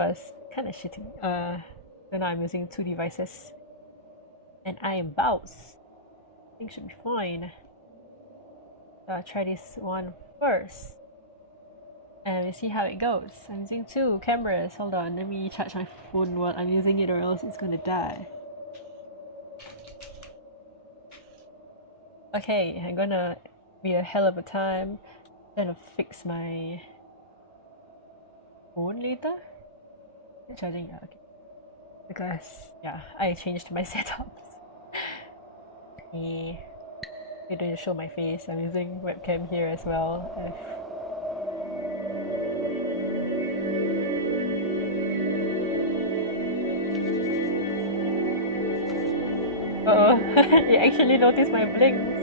was kind of shitty. So now I'm using two devices, and I am Bows. I think should be fine. Try this one first, and we see how it goes. I'm using two cameras. Hold on, let me charge my phone while I'm using it, or else it's gonna die. Okay, I'm gonna be a hell of a time. I'm gonna fix my phone later. Charging, yeah, okay. Because yeah, I changed my setups. Okay. It didn't show my face. I'm using webcam here as well. Oh, you actually noticed my blinks.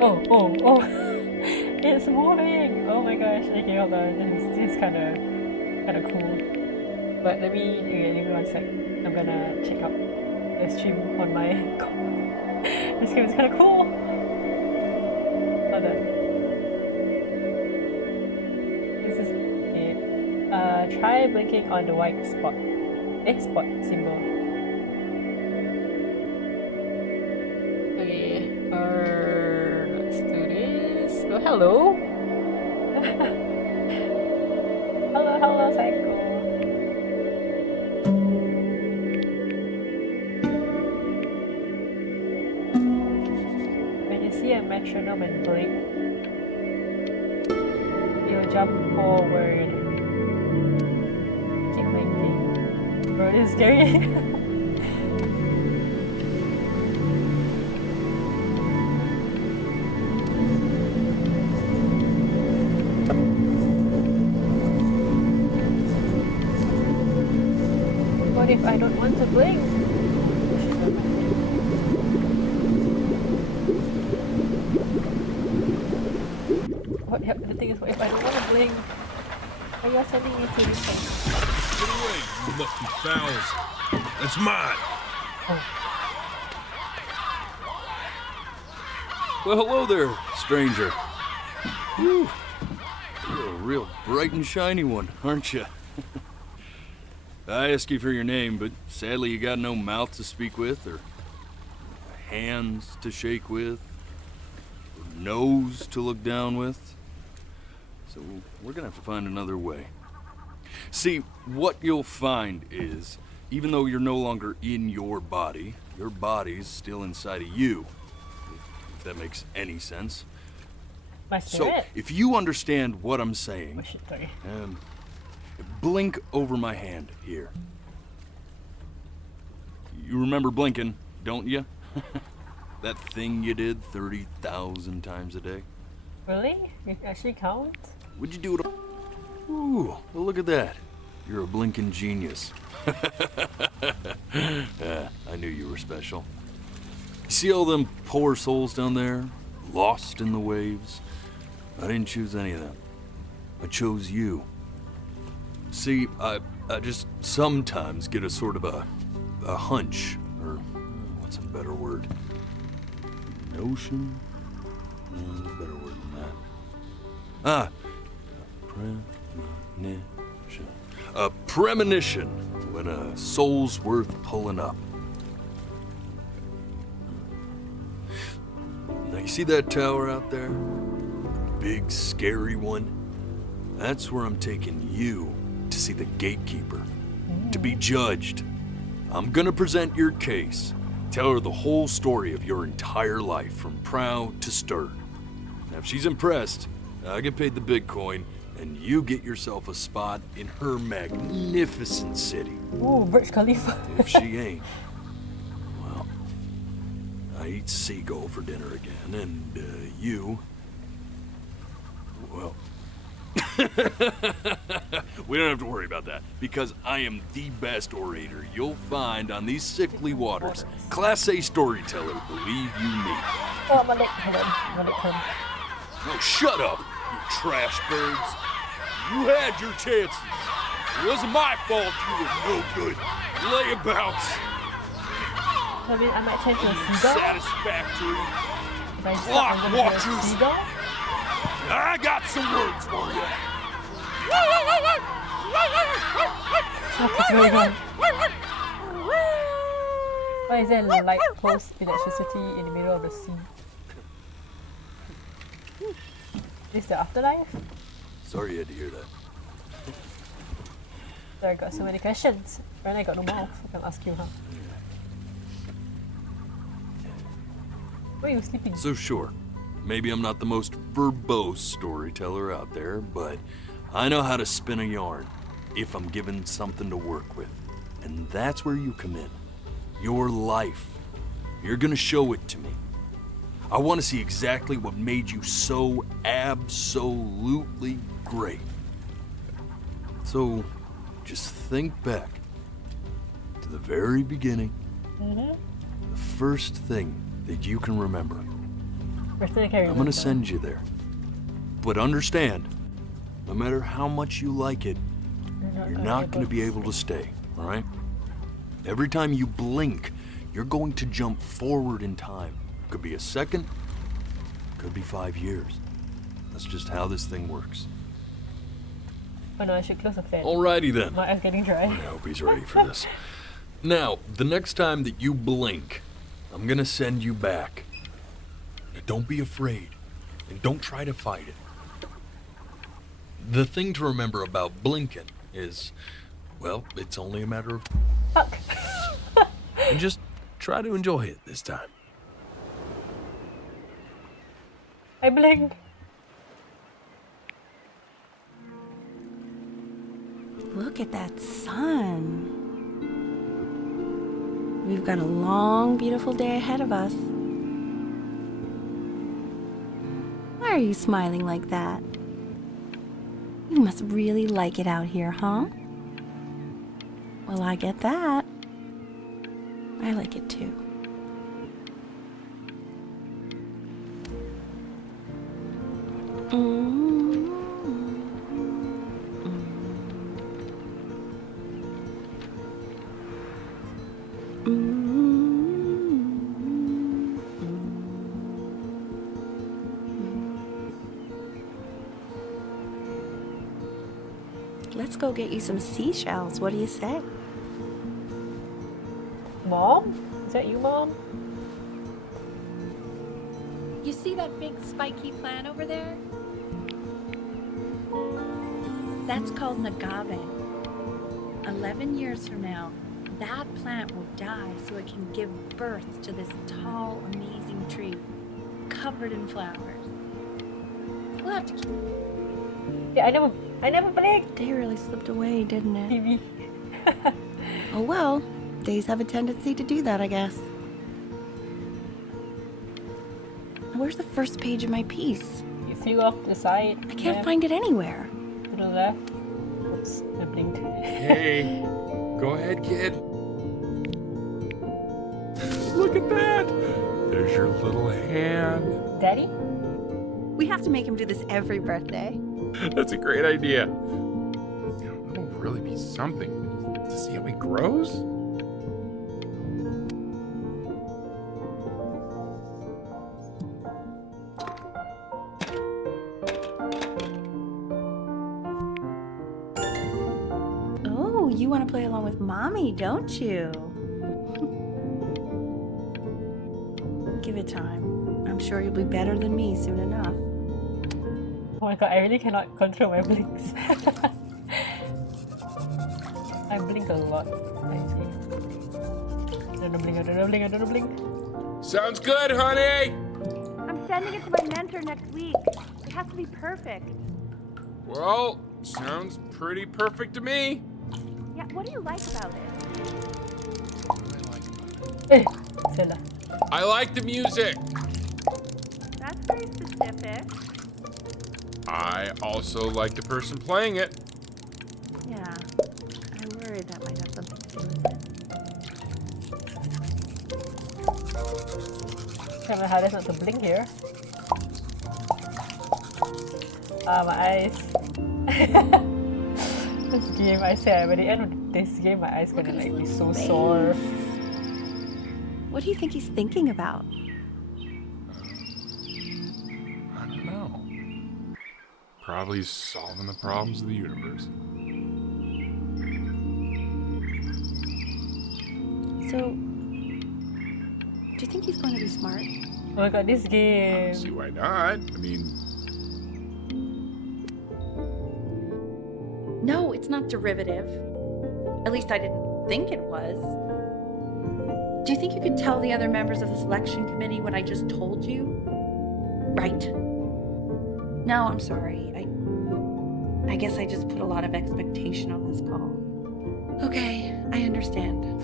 Oh, it's moving! Oh my gosh, okay, hold on. This is kinda cool. But let me, okay, give me one sec. I'm gonna check out the stream on my This game is kinda cool! Hold on. This is it. Try blinking on the white spot. Spot symbol. Okay, let's do this. Oh, hello! hello, Psycho. When you see a metronome and blink, you'll jump forward. Keep blinking. Bro, this is scary. What if I don't want to blink? The thing is, what if I don't want to blink? Are you sending me to this thing? Get away, you must be fouls. That's mine. Oh. Well, hello there, stranger. Whew. You're a real bright and shiny one, aren't you? I asked you for your name, but sadly you got no mouth to speak with, or hands to shake with, or nose to look down with. So we're gonna have to find another way. See, what you'll find is, even though you're no longer in your body's still inside of you. If that makes any sense. My spirit? So, if you understand what I'm saying, blink over my hand here. You remember blinking, don't you? That thing you did 30,000 times a day. Really? You actually count? Would you do it? Ooh, well look at that. You're a blinking genius. I knew you were special. See all them poor souls down there, lost in the waves? I didn't choose any of them. I chose you. See, I just sometimes get a sort of a hunch, or what's a better word? Notion? There's a better word than that. Premonition. A premonition when a soul's worth pulling up. Now you see that tower out there? The big scary one? That's where I'm taking you to see the gatekeeper, to be judged. I'm gonna present your case, tell her the whole story of your entire life from proud to stern. Now if she's impressed, I get paid the Bitcoin, and you get yourself a spot in her magnificent city. Ooh, Burj Khalifa. If she ain't, well, I eat seagull for dinner again, and you, well, we don't have to worry about that, because I am the best orator you'll find on these sickly waters. Class A storyteller, believe you me. Oh, my leg, hold on, my leg hurt. Oh, shut up, you trash birds. You had your chances. It wasn't my fault you were no good. Layabouts. I mean, I might change to a seagull. Unsatisfactory. If I stop, Block I'm gonna be a watchers. seagull. I got some words for you. What's going on? Why is there a light post electricity in the middle of the sea? Is the afterlife? Sorry you had to hear that. Sorry, I got so many questions. And I got no mouth. I can ask you, huh? Where are you sleeping? So sure, maybe I'm not the most verbose storyteller out there, but I know how to spin a yarn if I'm given something to work with. And that's where you come in. Your life. You're gonna show it to me. I want to see exactly what made you so absolutely great. So, just think back to the very beginning. The first thing that you can remember. First thing I can I'm remember. gonna send you there. But understand, no matter how much you like it, you're not gonna be able to stay, all right? Every time you blink, you're going to jump forward in time. Could be a second, could be 5 years. That's just how this thing works. Oh no, I should close the fan. Alrighty then. My eyes getting dry. I hope he's ready for this. Now, the next time that you blink, I'm gonna send you back. Now, don't be afraid, and don't try to fight it. The thing to remember about blinking is, well, it's only a matter of... Fuck. And just try to enjoy it this time. I blinked. Look at that sun. We've got a long, beautiful day ahead of us. Why are you smiling like that? You must really like it out here, huh? Well, I get that. I like it too. Let's go get you some seashells. What do you say? Mom? Is that you, Mom? You see that big spiky plant over there? That's called an agave. 11 years from now, that plant will die so it can give birth to this tall, amazing tree covered in flowers. We'll have to keep... Yeah, I never blinked. Day really slipped away, didn't it? TV. Oh well, days have a tendency to do that, I guess. Where's the first page of my piece? You flew off to the side. I can't find it anywhere. To the left. Oops, I blinked. Hey, go ahead, kid. Look at that. There's your little hand. Daddy? We have to make him do this every birthday. That's a great idea. It'll really be something to see how he grows. Oh, you want to play along with Mommy, don't you? Give it time. I'm sure you'll be better than me soon enough. Oh my god, I really cannot control my blinks. I blink a lot. I don't blink. Sounds good, honey. I'm sending it to my mentor next week. It has to be perfect. Well, sounds pretty perfect to me. Yeah, what do you like about it? What do I like about it? Eh, Stella. I like the music. That's very specific. I also like the person playing it. Yeah, I worry that might have something to do with it. Tell me how that's not to blink here. Ah, my eyes. This game, I say, by the end of this game, my eyes Look gonna at his like be so little sore. What do you think he's thinking about? I don't know. Probably solving the problems of the universe. So, do you think he's going to be smart? Oh my god, this I game. don't see why not. I mean, No, it's not derivative. At least I didn't think it was. Do you think you could tell the other members of the selection committee what I just told you? Right. No, I'm sorry. I guess I just put a lot of expectation on this call. Okay, I understand.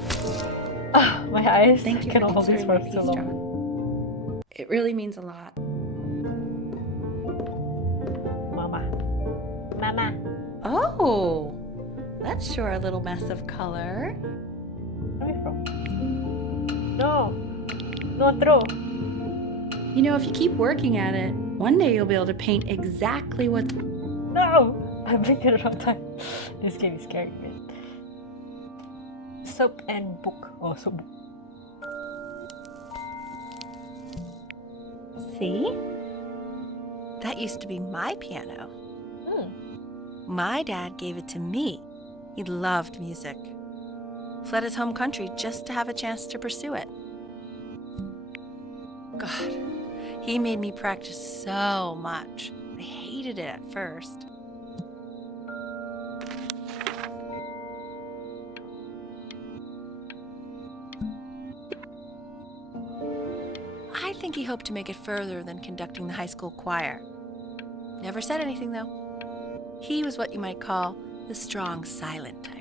Ah, my eyes. Thank I you for cannot hold this considering for my so piece, long. John. It really means a lot. Mama. Mama. Oh, that's sure a little mess of color. Where are you from? No. No, throw. You know, if you keep working at it, one day you'll be able to paint exactly what. No! I'm blinking at the wrong time. This game is scary, man. Soap and book. Oh, soap book. See? That used to be my piano. My dad gave it to me. He loved music. Fled his home country just to have a chance to pursue it. God, he made me practice so much. I hated it at first. I think he hoped to make it further than conducting the high school choir. Never said anything, though. He was what you might call the strong, silent type.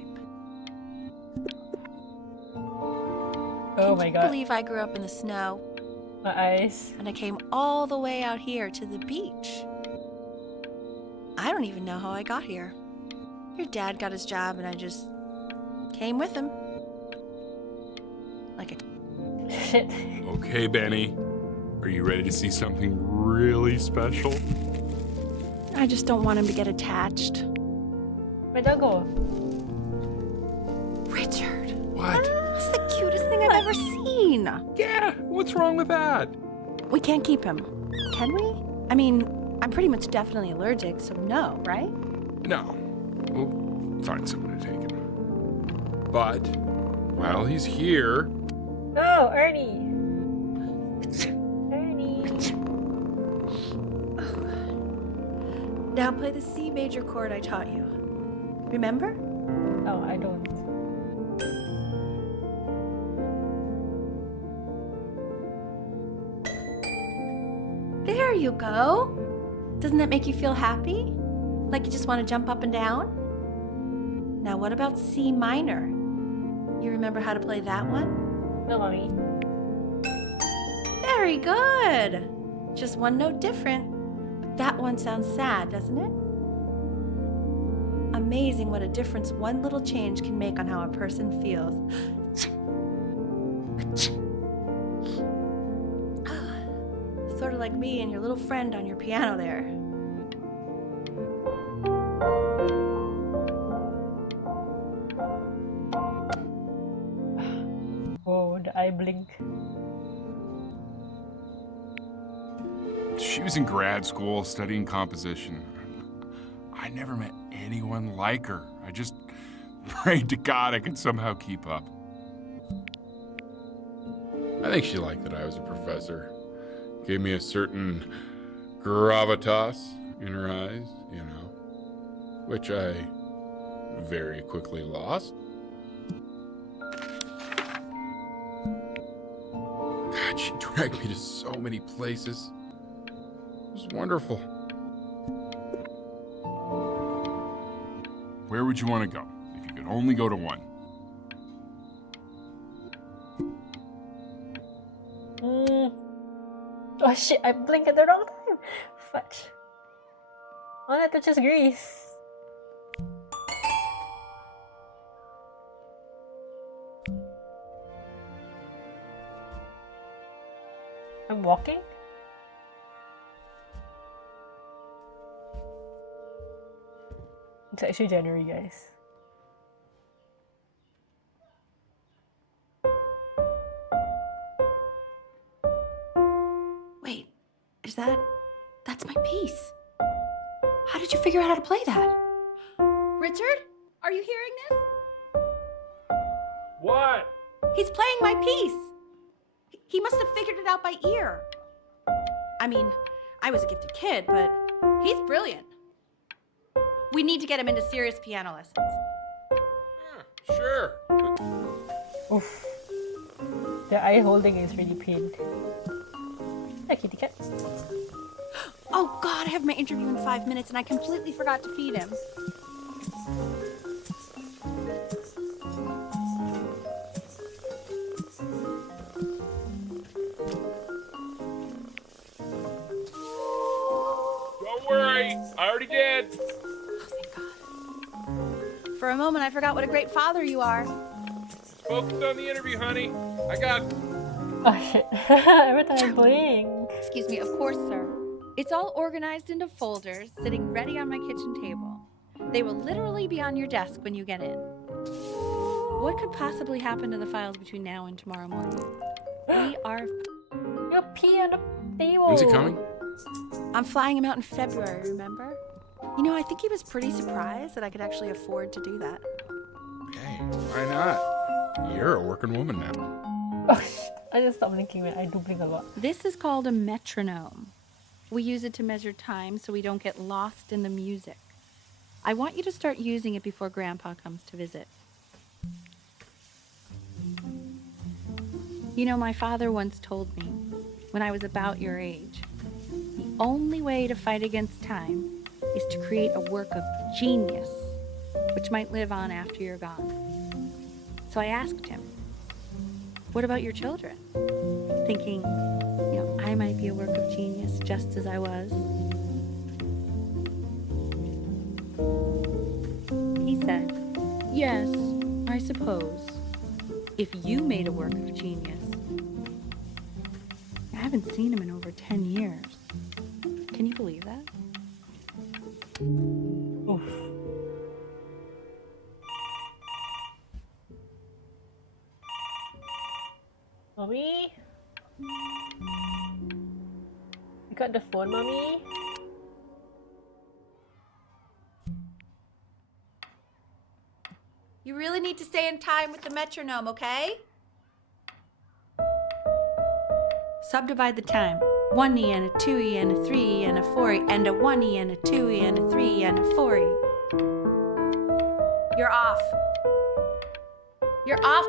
Oh Can my you god. believe I grew up in the snow My eyes. and I came all the way out here to the beach? I don't even know how I got here. Your dad got his job and I just came with him. Like a Shit. okay, Benny. Are you ready to see something really special? I just don't want him to get attached. My doggo. Richard, What? that's the cutest thing I've ever seen. Yeah, what's wrong with that? We can't keep him, can we? I mean, I'm pretty much definitely allergic, so no, right? No. We'll find someone to take him. But, while he's here, No, Ernie. Ernie. Now play the C major chord I taught you. Remember? No, I don't. There you go. Doesn't that make you feel happy? Like you just want to jump up and down? Now what about C minor? You remember how to play that one? No, mommy. Very good. Just one note different. But that one sounds sad, doesn't it? Amazing what a difference one little change can make on how a person feels. Sort of like me and your little friend on your piano there. Oh, the eye blink. she was in grad school studying composition. I never met anyone like her. I just prayed to God I could somehow keep up. I think she liked that I was a professor. Gave me a certain gravitas in her eyes, you know, which I very quickly lost. God, she dragged me to so many places. It was wonderful. Where would you want to go if you could only go to one? Oh shit, I blinked at the wrong time. Fudge. Oh, that touches Greece. I'm walking? It's actually January, guys. Is that... That's my piece. How did you figure out how to play that? Richard, are you hearing this? What? He's playing my piece. He must have figured it out by ear. I mean, I was a gifted kid, but he's brilliant. We need to get him into serious piano lessons. Yeah, sure. Oof. The eye holding is really pained. Hi, kitty cat. Oh God, I have my interview in 5 minutes and I completely forgot to feed him. Don't worry, I already did. Oh, thank God. For a moment, I forgot what a great father you are. Focus on the interview, honey. I got. Oh shit. Every time I blink. Excuse me, of course, sir. It's all organized into folders, sitting ready on my kitchen table. They will literally be on your desk when you get in. What could possibly happen to the files between now and tomorrow morning? We are... You're pee on the table. When's he coming? I'm flying him out in February, remember? You know, I think he was pretty surprised that I could actually afford to do that. Hey, why not? You're a working woman now. Oh shit. I just stopped blinking when I do blink a lot. This is called a metronome. We use it to measure time so we don't get lost in the music. I want you to start using it before Grandpa comes to visit. You know, my father once told me, when I was about your age, the only way to fight against time is to create a work of genius, which might live on after you're gone. So I asked him, what about your children? Thinking, you know, I might be a work of genius just as I was. He said, yes, I suppose, if you made a work of genius. I haven't seen him in over 10 years. Can you believe that? Oof. Mommy? You got the phone, Mommy? You really need to stay in time with the metronome, okay? Subdivide the time. 1E and a 2E and a 3E and a 4E and a 1E and a 2E and a 3E and a 4E. You're off. You're off.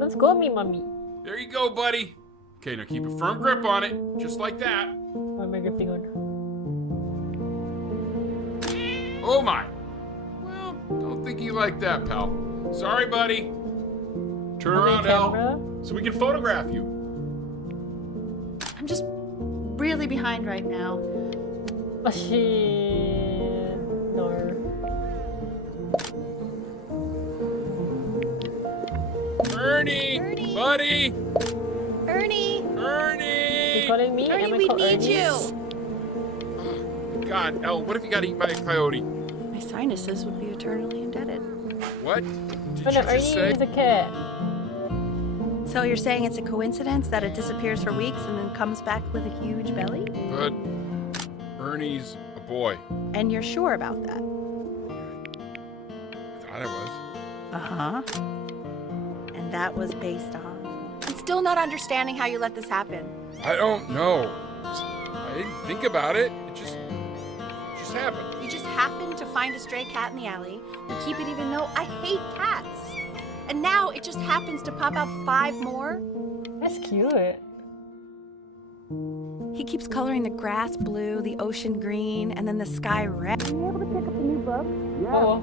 Let's go, me, Mommy. There you go, buddy. Okay, now keep a firm grip on it, just like that. What am I gripping on? Oh my. Well, don't think you like that, pal. Sorry, buddy. Turn around, camera? Al, so we can photograph you. I'm just really behind right now. Oh shit. No. Ernie, Ernie. buddy. Ernie! You Ernie. calling me? Ernie, Am I we called need Ernie? you! God, El, what if you got eaten by a coyote? My sinuses would be eternally indebted. What did Oh you no, just Ernie say? is a cat. So you're saying it's a coincidence that it disappears for weeks and then comes back with a huge belly? But Ernie's a boy. And you're sure about that? I thought I was. Uh-huh. And that was based on... I'm still not understanding how you let this happen. I don't know. I didn't think about it. It just happened. You just happened to find a stray cat in the alley. You keep it even though I hate cats. And now it just happens to pop out 5 more. That's cute. He keeps coloring the grass blue, the ocean green, and then the sky red. Are you able to pick up a new book? Oh.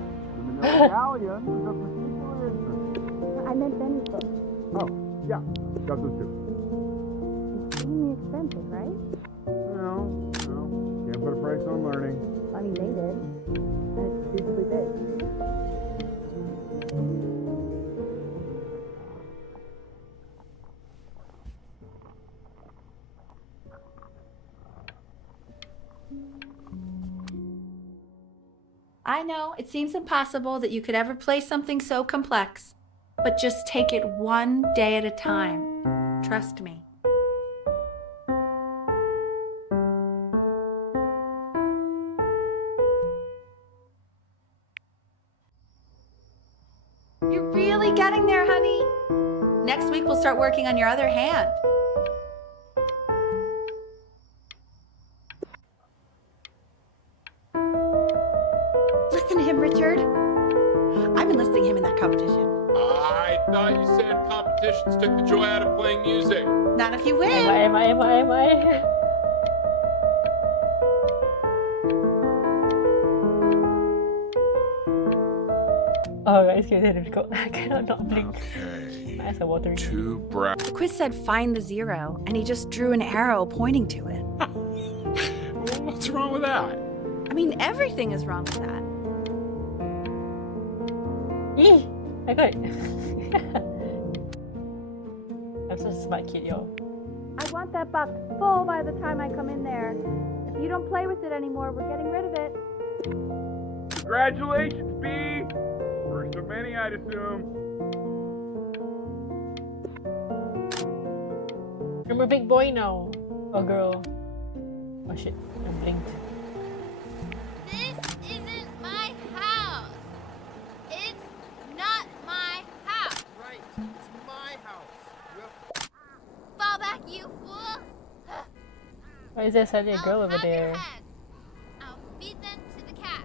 I meant Benny's book. Oh, yeah, got those too. Extremely expensive, right? No, can't put a price on learning. I mean, they did. And it's stupidly big. I know, it seems impossible that you could ever play something so complex, but just take it one day at a time. Trust me. Next week we'll start working on your other hand. Listen to him, Richard. I've been listening to him in that competition. I thought you said competitions took the joy out of playing music. Not if you win. Am I? Oh, guys, get difficult. I cannot not blink. Okay. My eyes are watering. 2 brown. The quiz said find the 0, and he just drew an arrow pointing to it. What's wrong with that? I mean, everything is wrong with that. Eee! I got it. I'm such a smart kid, yo. I want that box full by the time I come in there. If you don't play with it anymore, we're getting rid of it. Congratulations, B! First of many, I'd assume. I'm a big boy now. Or girl. Oh shit, I blinked. This isn't my house. It's not my house. Right, it's my house. Fall back, you fool. Why is there suddenly a girl I'll over have your there? heads. I'll feed them to the cat.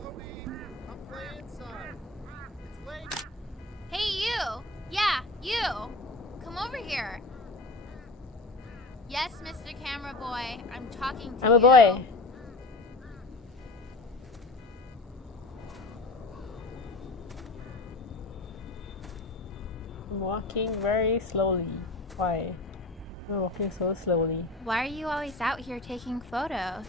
Chloe, come play inside. It's late. Hey, you. Yeah, you. Come over here. Yes, Mr. Camera Boy. I'm talking to you. I'm a boy. I'm walking very slowly. Why? I'm walking so slowly. Why are you always out here taking photos?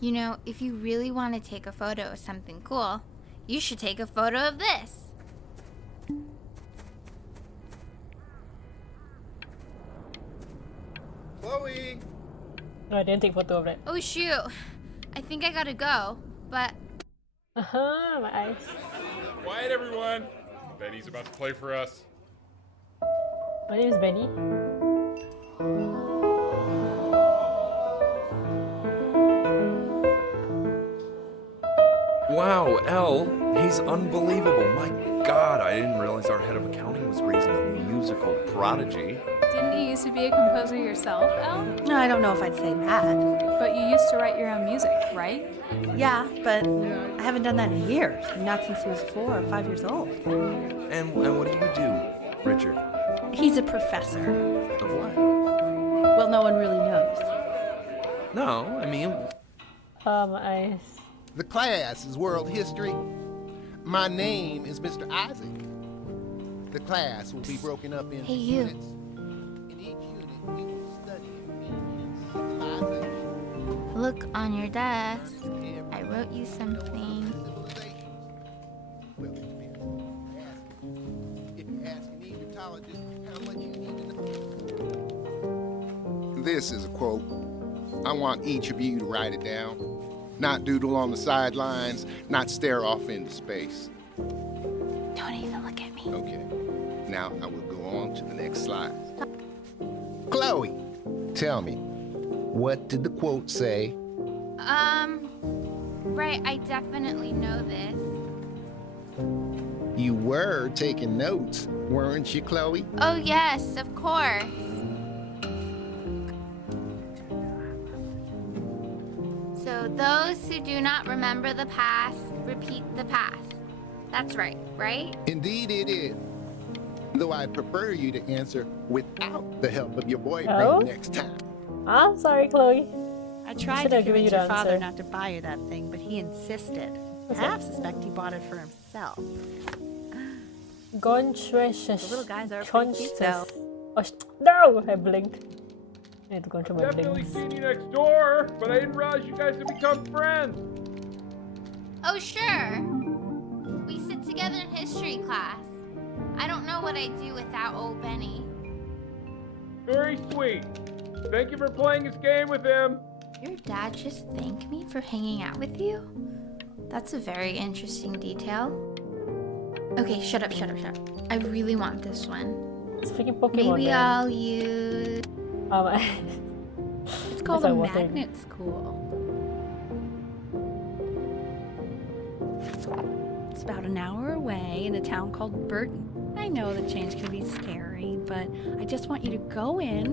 You know, if you really want to take a photo of something cool, you should take a photo of this. Chloe! No, I didn't take photo of that. Oh shoot. I think I gotta go, but Uh-huh, my eyes. Quiet, everyone. Betty's about to play for us. My name is Benny. Wow, L, he's unbelievable. My God, I didn't realize our head of accounting was raising a musical prodigy. Didn't you used to be a composer yourself, Elle? No, I don't know if I'd say that. But you used to write your own music, right? Yeah, but I haven't done that in years. Not since he was 4 or 5 years old. And what do you do, Richard? He's a professor. Of what? Well, no one really knows. No, I mean, My eyes. The class is world history. My name is Mr. Isaac. The class will be broken up into Hey, you. units. In each unit, we will study Indian civilization. look on your desk. I wrote you something. Well, it depends. If you ask an Egyptologist how much you need to know. This is a quote. I want each of you to write it down. Not doodle on the sidelines, not stare off into space. Don't even look at me. Okay. Now I will go on to the next slide. Chloe, tell me, what did the quote say? Right, I definitely know this. You were taking notes, weren't you, Chloe? Oh, yes, of course. So, those who do not remember the past, repeat the past. That's right, right? Indeed it is. Though I'd prefer you to answer without the help of your boyfriend Oh? next time. I'm sorry, Chloe. I tried Should to have given convince you your the father answer. not to buy you that thing, but he insisted. What's I that? half suspect he bought it for himself. Gonchweshes. The little guys are pretty cute, though. Oh, no! I blinked. I need to control my Definitely blinks. seen you next door, but I didn't realize you guys had become friends. Oh, sure. We sit together in history class. I don't know what I'd do without old Benny. Very sweet. Thank you for playing this game with him. Your dad just thanked me for hanging out with you? That's a very interesting detail. Okay, shut up. I really want this one. It's freaking Pokemon. Maybe man. I'll use... It's called Yes, I a want it. magnet school. It's about an hour away in a town called Burton. I know the change can be scary. but I just want you to go in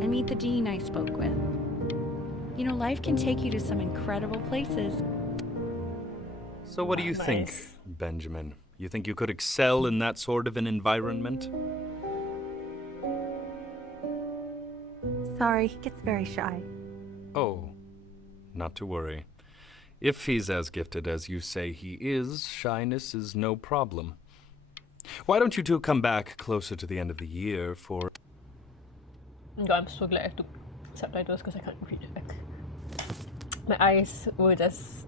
and meet the dean I spoke with. You know, life can take you to some incredible places. So what do you think, Benjamin? You think you could excel in that sort of an environment? Sorry, he gets very shy. Oh, not to worry. If he's as gifted as you say he is, shyness is no problem. Why don't you two come back closer to the end of the year for... I'm so glad I took subtitles because I can't read it back. My eyes will just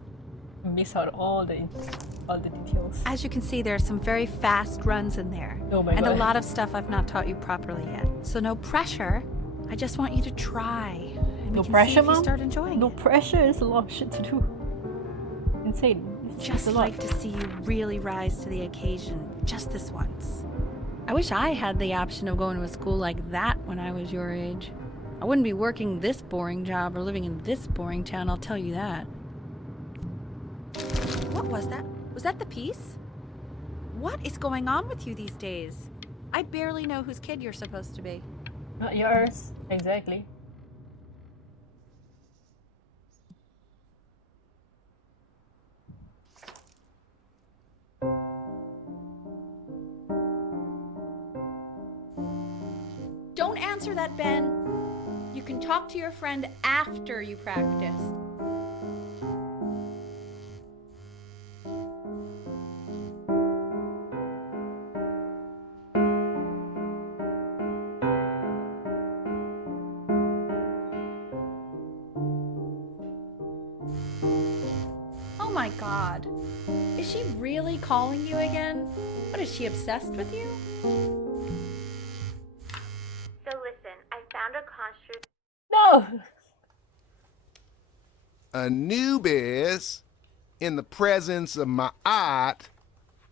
miss out all the details. As you can see, there are some very fast runs in there. Oh my and God. a lot of stuff I've not taught you properly yet. So no pressure. I just want you to try. And No we can pressure, see if you Mom? start enjoying No it. pressure, it's a lot of shit to do. Insane. It's Just a lot. like to see you really rise to the occasion, just this once. I wish I had the option of going to a school like that when I was your age. I wouldn't be working this boring job or living in this boring town, I'll tell you that. What was that? Was that the piece? What is going on with you these days? I barely know whose kid you're supposed to be. Not yours. Exactly. Don't answer that, Ben. You can talk to your friend after you practice. Oh my God. Is she really calling you again? What, is she obsessed with you? So listen, I found a construct. No! Anubis, in the presence of Ma'at,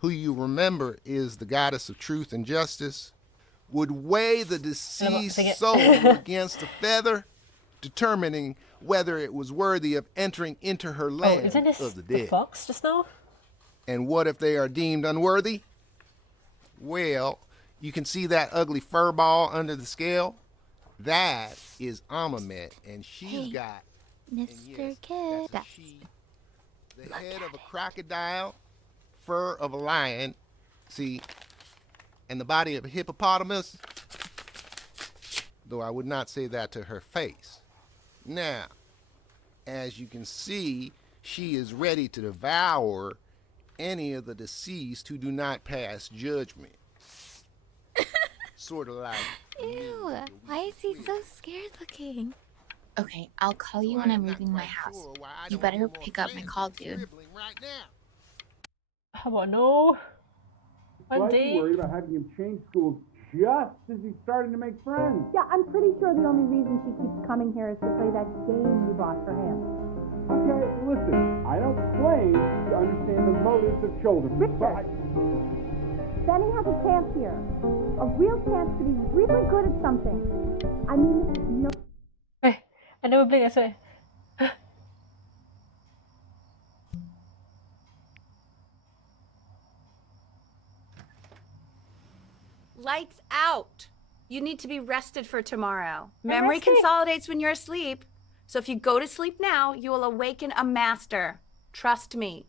who you remember is the goddess of truth and justice, would weigh the deceased sing it. soul against a feather, determining whether it was worthy of entering into her Oh, land isn't this of the the dead. fox just now? And what if they are deemed unworthy? Well, you can see that ugly fur ball under the scale? That is Amamet, and she's Hey, got Mr. Kid. that's a she, the head of a crocodile, fur of a lion, see, and the body of a hippopotamus, though I would not say that to her face. Now, as you can see, she is ready to devour any of the deceased who do not pass judgment. Sort of like... Ew, why is he so scared looking? Okay, I'll call you when I'm leaving my house. You better pick up my call, dude. How about no? One Why are day. you worried about having him change schools just as he's starting to make friends? Yeah, I'm pretty sure the only reason she keeps coming here is to play that game you bought for him. Okay, listen, I don't claim to understand the motives of children, but Benny has a chance here. A real chance to be really good at something. I mean, this is no... Hey, I never blinked, I swear. Lights out. You need to be rested for tomorrow. Memory resting. consolidates when you're asleep. So if you go to sleep now, you will awaken a master. Trust me.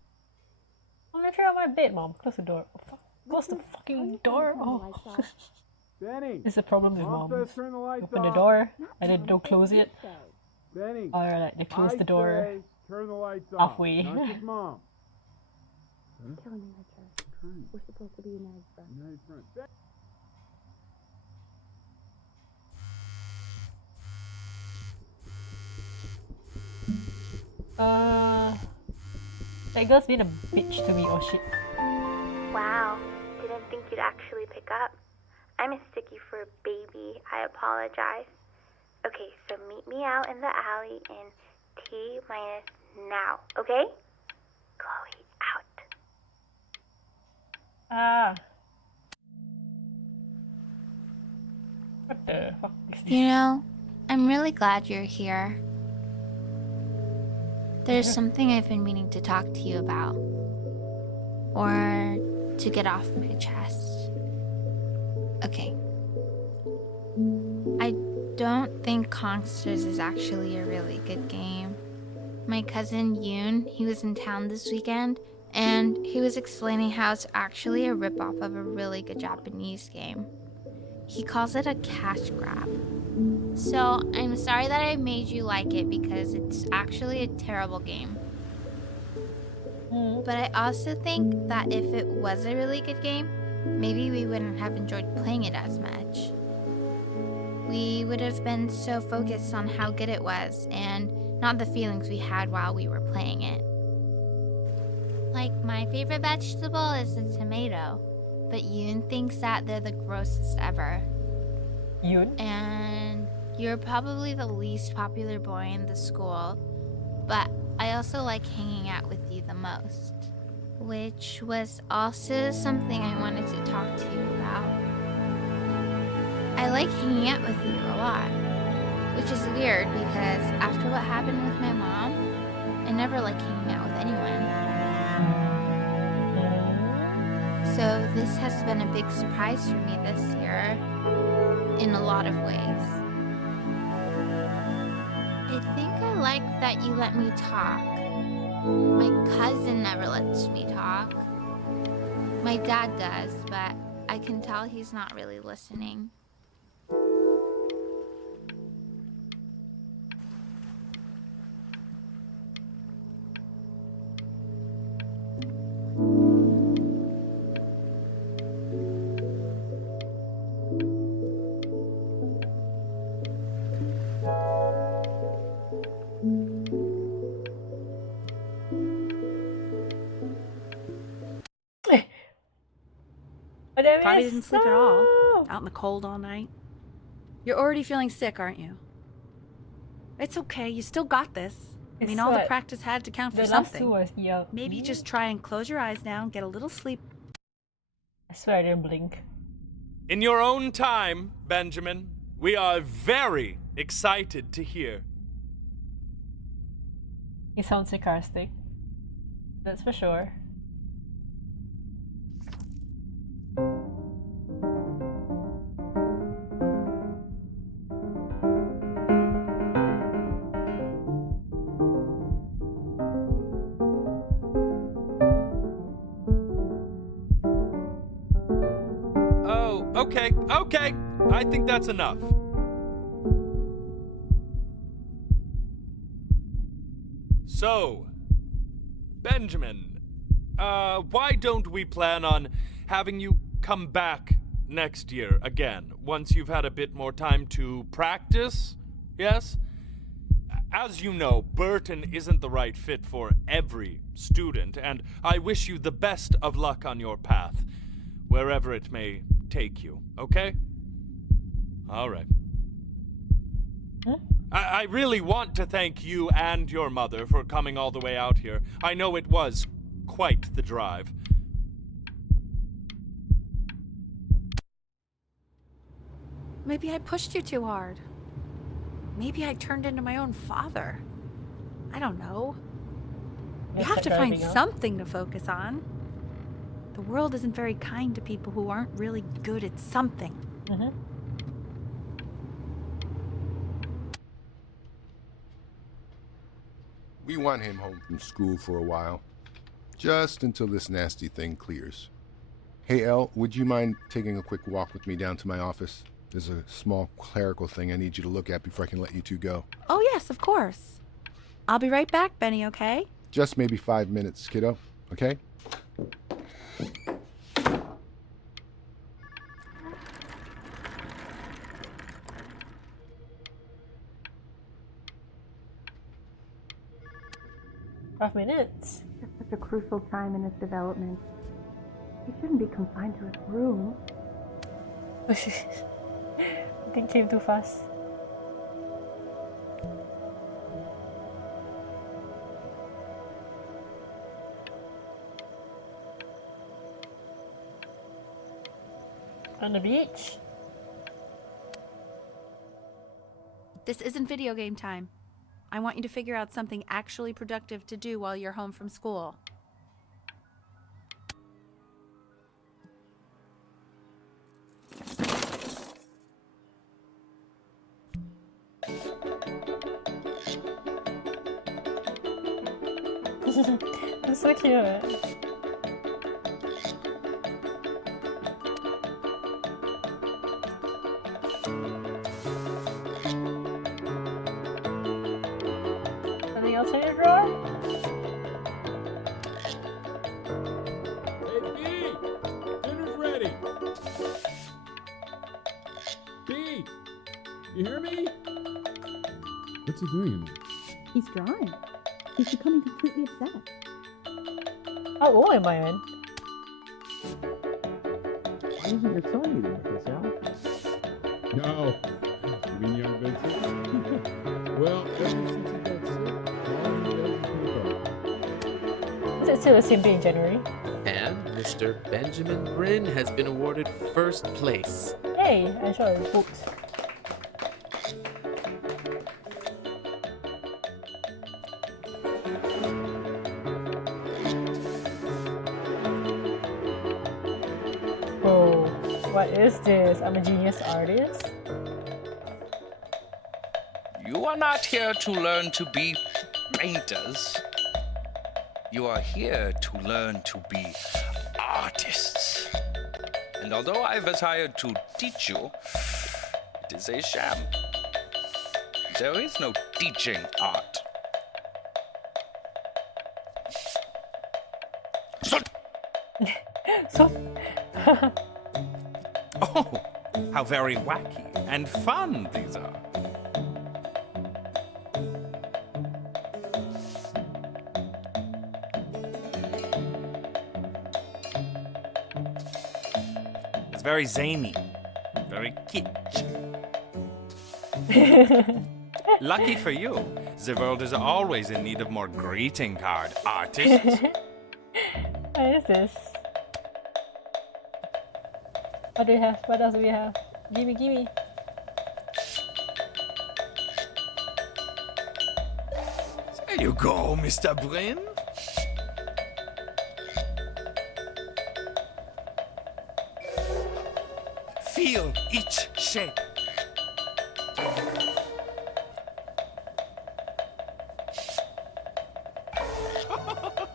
I'm gonna try out my bed, Mom. Close the door. Oh, fuck. Close the fucking door. Oh. Benny, It's the problem with Mom Mom. says turn the lights Open the off. door and then don't close it. Benny, Or like they close I the door. say turn the lights off. halfway. Not just Mom. Killing me, Richard. We're supposed to be united friends. United front. That girl's being a bitch to me. Oh shit. Wow, didn't think you'd actually pick up. I mistook you for a baby. I apologize. Okay, so meet me out in the alley in T minus now, okay? Chloe, out. Ah. What the fuck is this? You know, I'm really glad you're here. There's something I've been meaning to talk to you about. Or to get off my chest. Okay. don't think Kongsters is actually a really good game. My cousin Yoon, he was in town this weekend, and he was explaining how it's actually a ripoff of a really good Japanese game. He calls it a cash grab. So I'm sorry that I made you like it because it's actually a terrible game. But I also think that if it was a really good game, maybe we wouldn't have enjoyed playing it as much. We would have been so focused on how good it was and not the feelings we had while we were playing it. Like, my favorite vegetable is the tomato, but Yoon thinks that they're the grossest ever. Yoon? And you're probably the least popular boy in the school, but I also like hanging out with you the most. Which was also something I wanted to talk to you about. I like hanging out with you a lot, which is weird because after what happened with my mom, I never like hanging out with anyone. So this has been a big surprise for me this year, in a lot of ways. I think I like that you let me talk. My cousin never lets me talk. My dad does, but I can tell he's not really listening. Probably didn't sleep at all. Out in the cold all night. You're already feeling sick, aren't you? It's okay. You still got this. I mean, all the practice had to count for something. Maybe just try and close your eyes now and get a little sleep. I swear I didn't blink. In your own time, Benjamin, we are very excited to hear. He sounds sarcastic. That's for sure. Okay, I think that's enough. So, Benjamin, why don't we plan on having you come back next year again, once you've had a bit more time to practice, yes? As you know, Burton isn't the right fit for every student, and I wish you the best of luck on your path, wherever it may take you, okay? All right. Huh? I really want to thank you and your mother for coming all the way out here. I know it was quite the drive. Maybe I pushed you too hard. Maybe I turned into my own father. I don't know. You have to find something to focus on. The world isn't very kind to people who aren't really good at something. We want him home from school for a while. Just until this nasty thing clears. Hey, Elle, would you mind taking a quick walk with me down to my office? There's a small clerical thing I need you to look at before I can let you two go. Oh, yes, of course. I'll be right back, Benny, okay? Just maybe 5 minutes, kiddo, okay? Minutes. It's such a crucial time in his development. He shouldn't be confined to his room. I think came too fast. On the beach? This isn't video game time. I want you to figure out something actually productive to do while you're home from school. That's so cute. Something else in your drawer? Hey, B! Dinner's ready! B! You hear me? What's he doing in there? He's drawing. He's becoming completely obsessed. How old am I, man? Why isn't your son eating with us, Al? No. You mean young Vincent? Well, ever since he got sick, all he does is make art. Is it still the same day in January? And Mr. Benjamin Bryn has been awarded first place. Hey, I saw his books. Oh, what is this? I'm a genius artist? You are not here to learn to be painters. You are here to learn to be artists. And although I was hired to teach you, it is a sham. There is no teaching art. So... Oh, how very wacky and fun these are. It's very zany, very kitsch. Lucky for you, the world is always in need of more greeting card artists. What is this? What do we have? What else do we have? Gimme, gimme. There you go, Mr. Bryn. Feel each shape.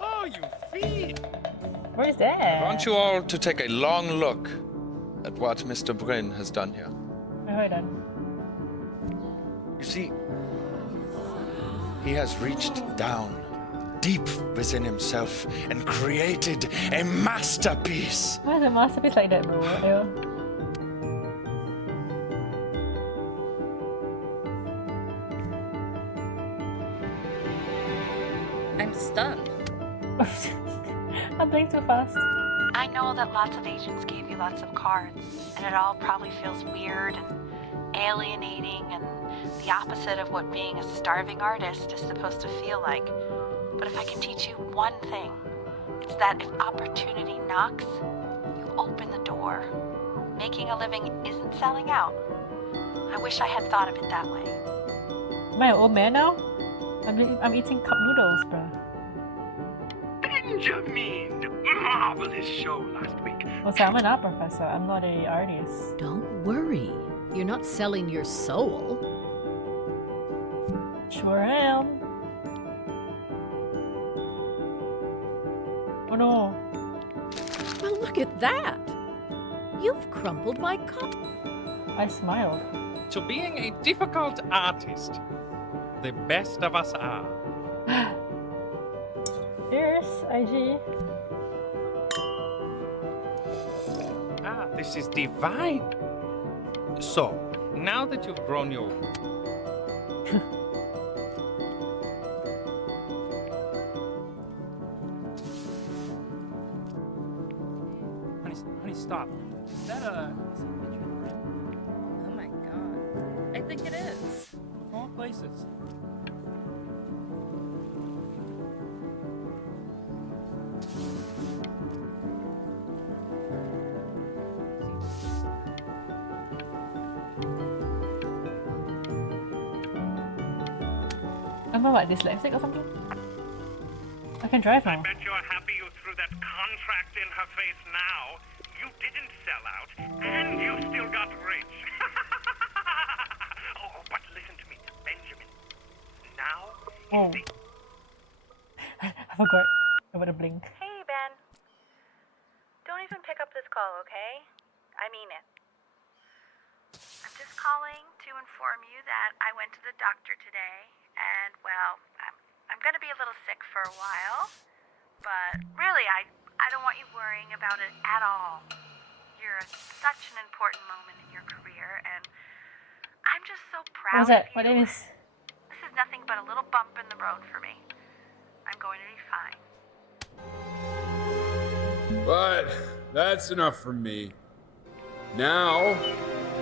Oh, you feel. Where is that? I want you all to take a long look at what Mr. Bryn has done here. Hold on. You see, he has reached down deep within himself and created a masterpiece. Why is a masterpiece like that, bro? Ew. I'm stunned. I'm playing too fast. I know that lots of agents gave you lots of cards, and it all probably feels weird and alienating and the opposite of what being a starving artist is supposed to feel like. But if I can teach you one thing, it's that if opportunity knocks, you open the door. Making a living isn't selling out. I wish I had thought of it that way. Am I an old man now? I'm eating cup noodles, bro. Benjamin! Marvelous show last week. Well, so I'm an art professor. I'm not an artist. Don't worry. You're not selling your soul. Sure am. Oh no. Well, look at that. You've crumpled my cup. I smiled. To being a difficult artist, the best of us are. Cheers, IG. Ah, this is divine. So, now that you've grown your... honey, stop. Is that a... Oh my god. I think it is. Of all places. I'm about dyslexic or something? I can drive now. I bet you're happy you threw that contract in her face now. You didn't sell out, and you still got rich. Oh, but listen to me, Benjamin. Now, Oh. I forgot about the blink. Hey, Ben. Don't even pick up this call, okay? I mean it. I'm just calling to inform you that I went to the doctor today, and, well, I'm gonna be a little sick for a while, but really, I don't want you worrying about it at all. You're at such an important moment in your career, and I'm just so proud What's that? of you. What it is? This is nothing but a little bump in the road for me. I'm going to be fine. But that's enough from me. Now,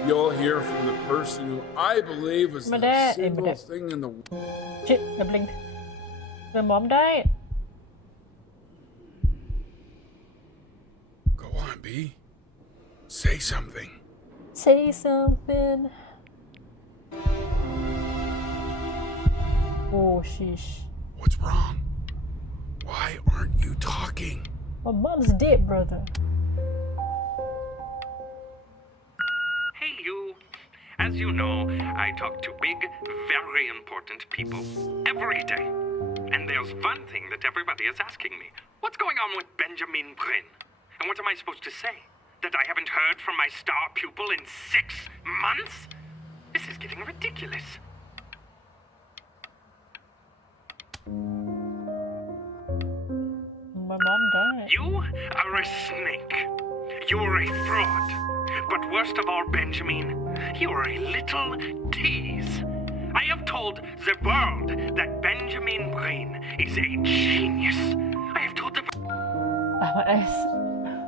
you'll hear from the person who I believe was the simplest thing in the world. Shit, the blink. The mom died. Go on, B. Say something. Say something. Oh, sheesh. What's wrong? Why aren't you talking? My mom's dead, brother. Hey, you. As you know, I talk to big, very important people every day. And there's one thing that everybody is asking me. What's going on with Benjamin Brin? And what am I supposed to say? That I haven't heard from my star pupil in 6 months? This is getting ridiculous. My mom died. You are a snake. You're a fraud. But worst of all, Benjamin, you're a little tease. I have told the world that Benjamin Brin is a genius. I have told the...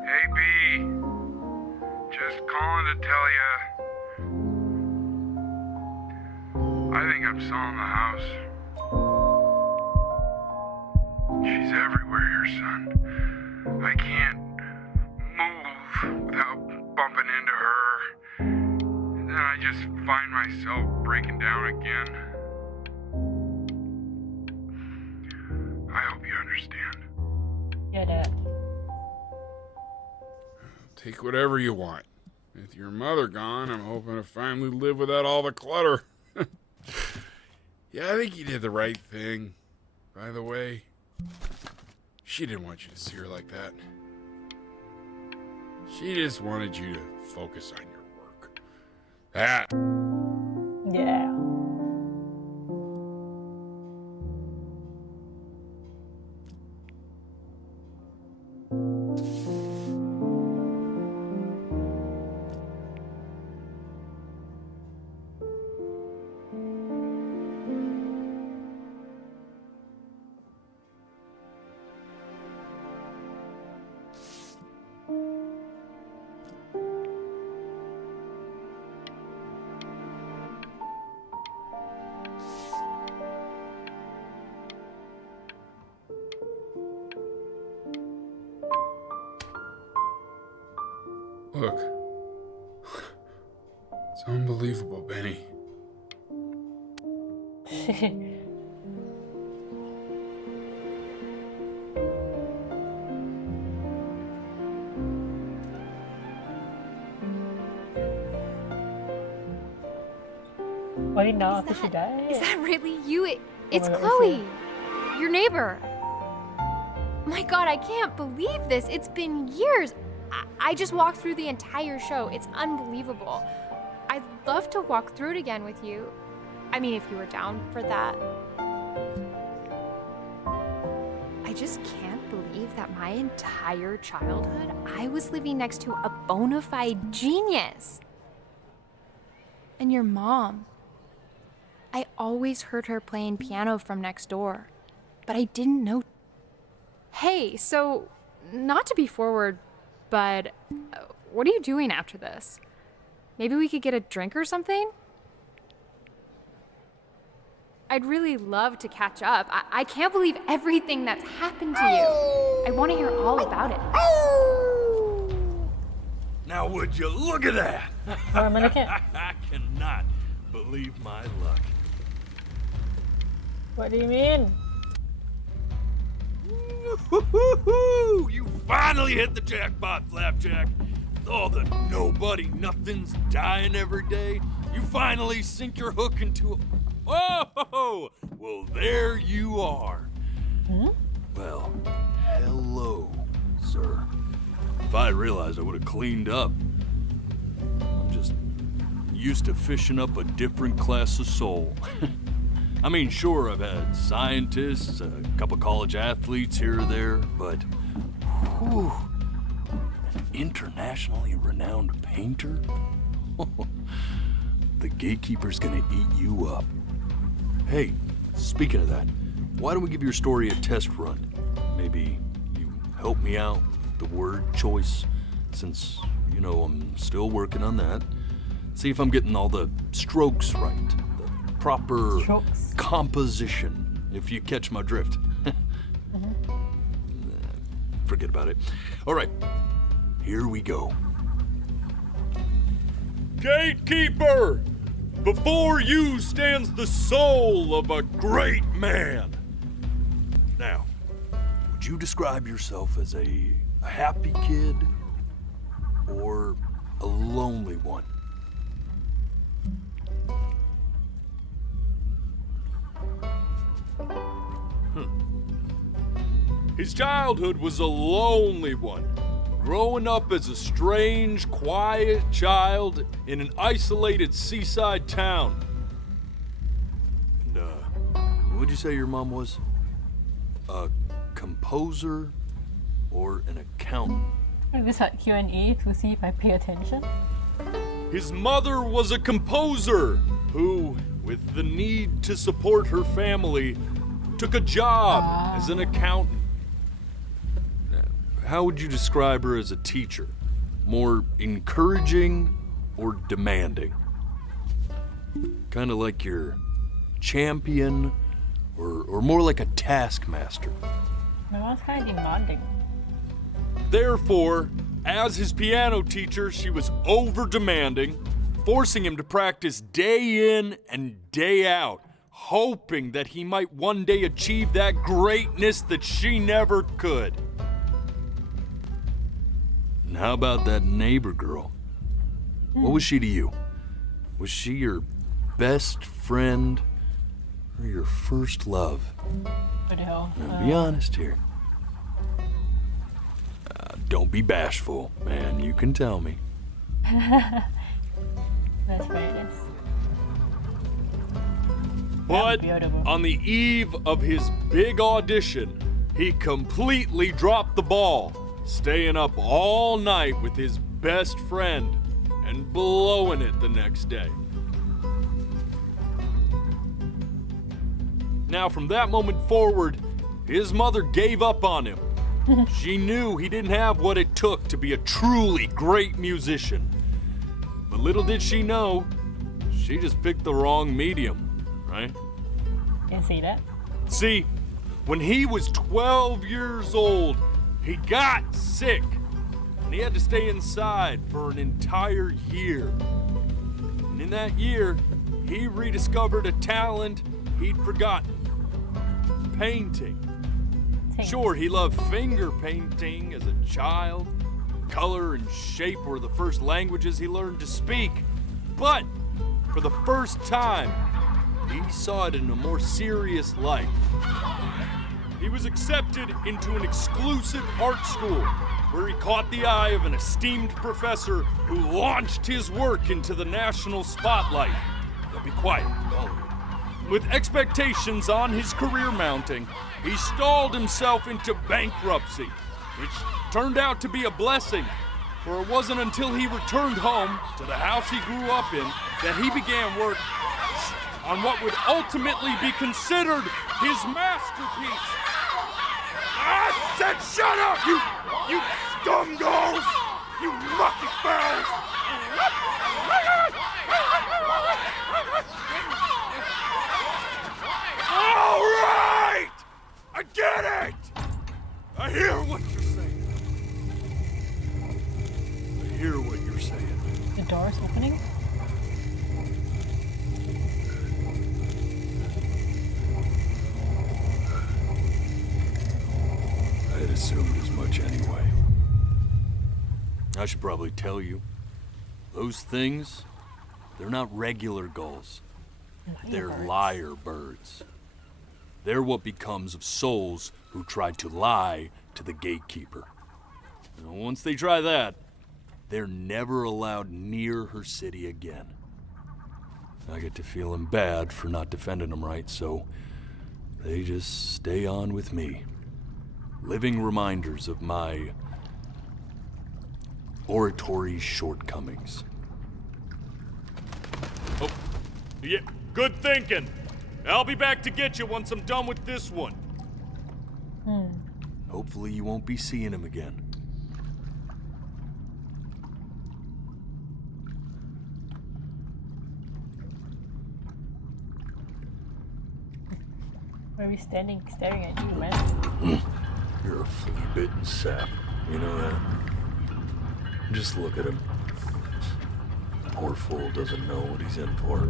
Hey, B. Just calling to tell ya. I think I'm selling the house. She's everywhere here, son. I can't move without bumping into her. And then I just find myself breaking down again. I hope you understand. Yeah, Dad. Take whatever you want. With your mother gone, I'm hoping to finally live without all the clutter. Yeah, I think you did the right thing. By the way, she didn't want you to see her like that. She just wanted you to focus on your work. That. Yeah. Look. It's unbelievable, Benny. Wait, now after she died? Is that really you? It's my God, Chloe, your neighbor. My God, I can't believe this. It's been years. I just walked through the entire show. It's unbelievable. I'd love to walk through it again with you. I mean, if you were down for that. I just can't believe that my entire childhood, I was living next to a bona fide genius. And your mom. I always heard her playing piano from next door, but I didn't know. Hey, so, not to be forward, but what are you doing after this? Maybe we could get a drink or something? I'd really love to catch up. I can't believe everything that's happened to you. I want to hear all about it. Now would you look at that? I cannot believe my luck. What do you mean? You finally hit the jackpot, Flapjack. All the nobody nothings dying every day. You finally sink your hook into a... Oh! Well, there you are. Hmm? Well, hello, sir. If I had realized, I would have cleaned up. I'm just used to fishing up a different class of soul. I mean, sure, I've had scientists, a couple college athletes here or there, but whew, an internationally renowned painter? The gatekeeper's gonna eat you up. Hey, speaking of that, why don't we give your story a test run? Maybe you help me out with the word choice, since, you know, I'm still working on that. See if I'm getting all the strokes right, the proper composition, if you catch my drift. Forget about it. All right, here we go. Gatekeeper! Before you stands the soul of a great man. Now, would you describe yourself as a happy kid or a lonely one? His childhood was a lonely one, growing up as a strange, quiet child in an isolated seaside town. And, what'd you say your mom was? A composer or an accountant? This had Q&A to see if I pay attention. His mother was a composer who, with the need to support her family, took a job as an accountant. How would you describe her as a teacher? More encouraging or demanding? Kind of like your champion or more like a taskmaster? My mom's kind of demanding. Therefore, as his piano teacher, she was over-demanding, forcing him to practice day in and day out, hoping that he might one day achieve that greatness that she never could. And how about that neighbor girl? What was she to you? Was she your best friend or your first love? What the hell? Now, be honest here. Don't be bashful, man. You can tell me. That's very nice. But on the eve of his big audition, he completely dropped the ball, staying up all night with his best friend and blowing it the next day. Now, from that moment forward, his mother gave up on him. She knew he didn't have what it took to be a truly great musician. But little did she know, she just picked the wrong medium, right? Can see that. See, when he was 12 years old, he got sick, and he had to stay inside for an entire year. And in that year, he rediscovered a talent he'd forgotten: painting. Sure, he loved finger painting as a child. Color and shape were the first languages he learned to speak. But for the first time, he saw it in a more serious light. He was accepted into an exclusive art school where he caught the eye of an esteemed professor who launched his work into the national spotlight. Now be quiet, all of you. With expectations on his career mounting, he stalled himself into bankruptcy, which turned out to be a blessing, for it wasn't until he returned home to the house he grew up in that he began work on what would ultimately be considered his masterpiece. I said shut up, you scumballs! You mucky fowls! All right! I get it! I hear what you're saying. I hear what you're saying. The door's opening? I had assumed as much anyway. I should probably tell you, those things, they're not regular gulls. They're lyre birds. They're what becomes of souls who try to lie to the gatekeeper. And once they try that, they're never allowed near her city again. I get to feeling bad for not defending them right, so they just stay on with me. Living reminders of my oratory shortcomings. Oh, yeah, good thinking. I'll be back to get you once I'm done with this one. Hopefully you won't be seeing him again. Why are we staring at you, man? You're a flea-bitten sap. You know that? Just look at him. Poor fool doesn't know what he's in for.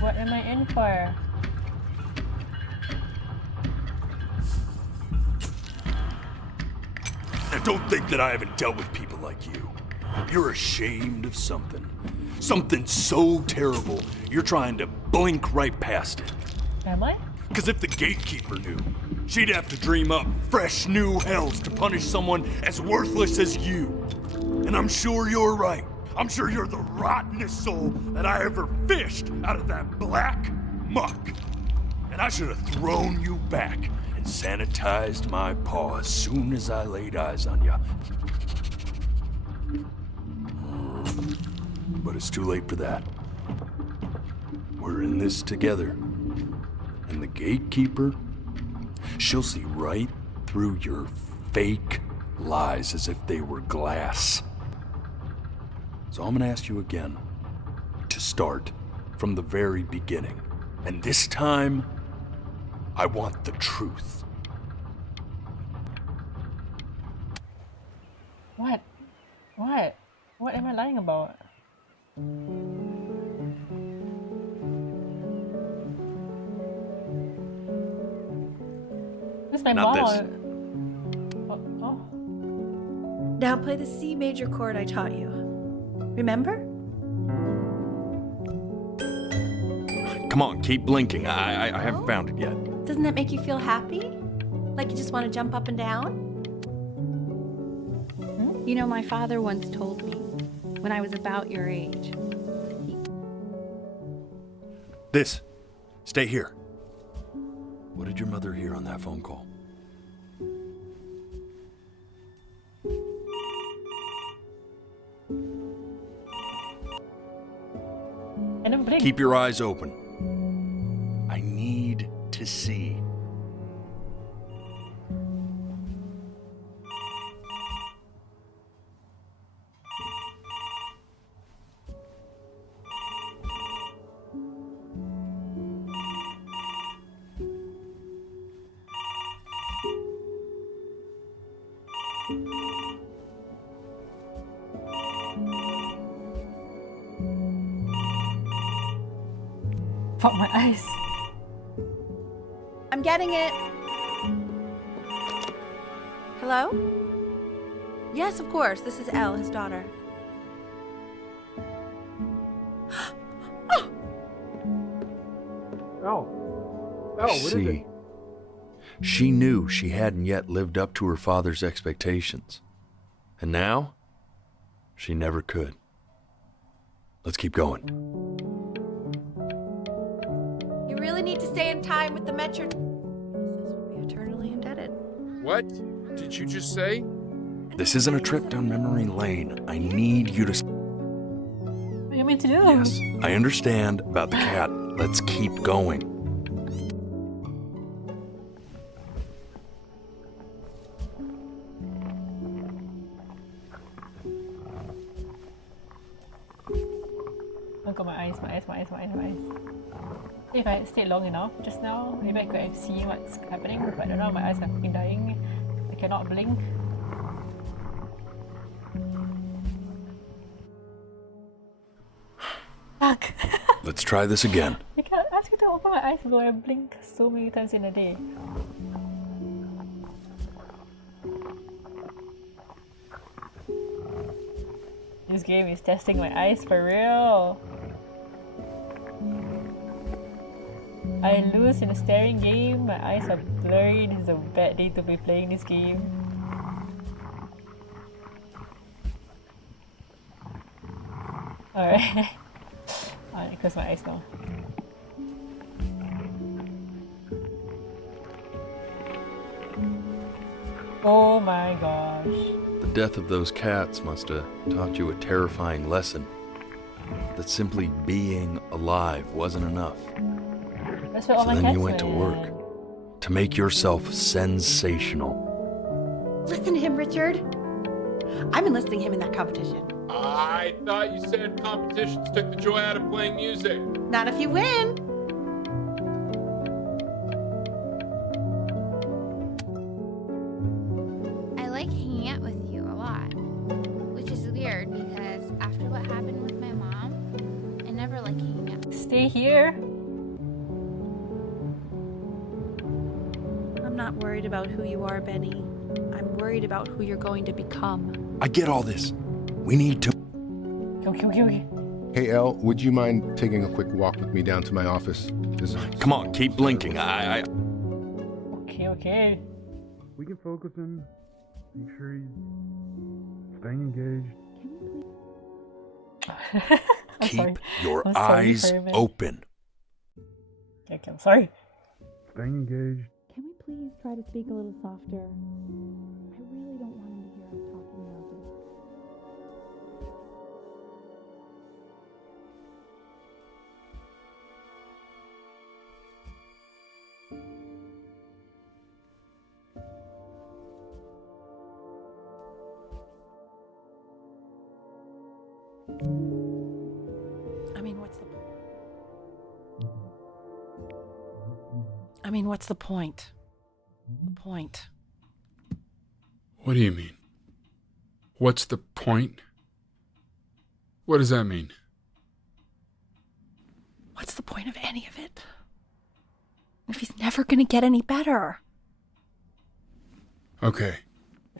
What am I in for? Now don't think that I haven't dealt with people like you. You're ashamed of something. Something so terrible, you're trying to blink right past it. Am I? Because if the gatekeeper knew, she'd have to dream up fresh new hells to punish someone as worthless as you. And I'm sure you're right. I'm sure you're the rottenest soul that I ever fished out of that black muck. And I should have thrown you back and sanitized my paw as soon as I laid eyes on you. But it's too late for that. We're in this together. And the gatekeeper, she'll see right through your fake lies as if they were glass. So I'm gonna ask you again to start from the very beginning. And this time, I want the truth. What? What? What am I lying about? Who's my Not mom? this. Oh. Now play the C major chord I taught you. Remember? Come on, keep blinking. I haven't found it yet. Doesn't that make you feel happy? Like you just want to jump up and down? You know, my father once told me when I was about your age. This. Stay here. What did your mother hear on that phone call? And I'm blink. Keep your eyes open. I need to see. Fuck my eyes. I'm getting it. Hello? Yes, of course. This is Elle, his daughter. Oh, what is it? See, she knew she hadn't yet lived up to her father's expectations. And now, she never could. Let's keep going. You really need to stay in time with the Metro. We'll be eternally indebted. What did you just say? This isn't a trip down memory lane. I need you to... What do you mean to do? Yes, I understand about the cat. Let's keep going. Look at my eyes. If I stayed long enough just now, maybe I could have seen what's happening, but I don't know, my eyes have been dying. I cannot blink. Fuck. Let's try this again. I can't ask you to open my eyes, though I blink so many times in a day. This game is testing my eyes for real. I lose in a staring game. My eyes are blurry. This is a bad day to be playing this game. Alright. I'll close my eyes now. Oh my gosh. The death of those cats must have taught you a terrifying lesson. That simply being alive wasn't enough. That's what all So my then cats you went to work to make yourself sensational. Listen to him, Richard. I'm enlisting him in that competition. I thought you said competitions took the joy out of playing music. Not if you win. I like hanging out with you a lot, which is weird because after what happened with my mom, I never like hanging out. Stay here. I'm not worried about who you are, Benny. I'm worried about who you're going to become. I get all this. We need to. Okay. Hey, Elle, would you mind taking a quick walk with me down to my office? Come on, keep blinking. Okay. We can focus him. Make sure he's staying engaged. Keep your eyes open. Okay, I'm sorry. Staying engaged. Can we please try to speak a little softer? I really don't want him to hear us talking about this. What's the point? The point. What do you mean? What's the point? What does that mean? What's the point of any of it? If he's never gonna get any better. Okay.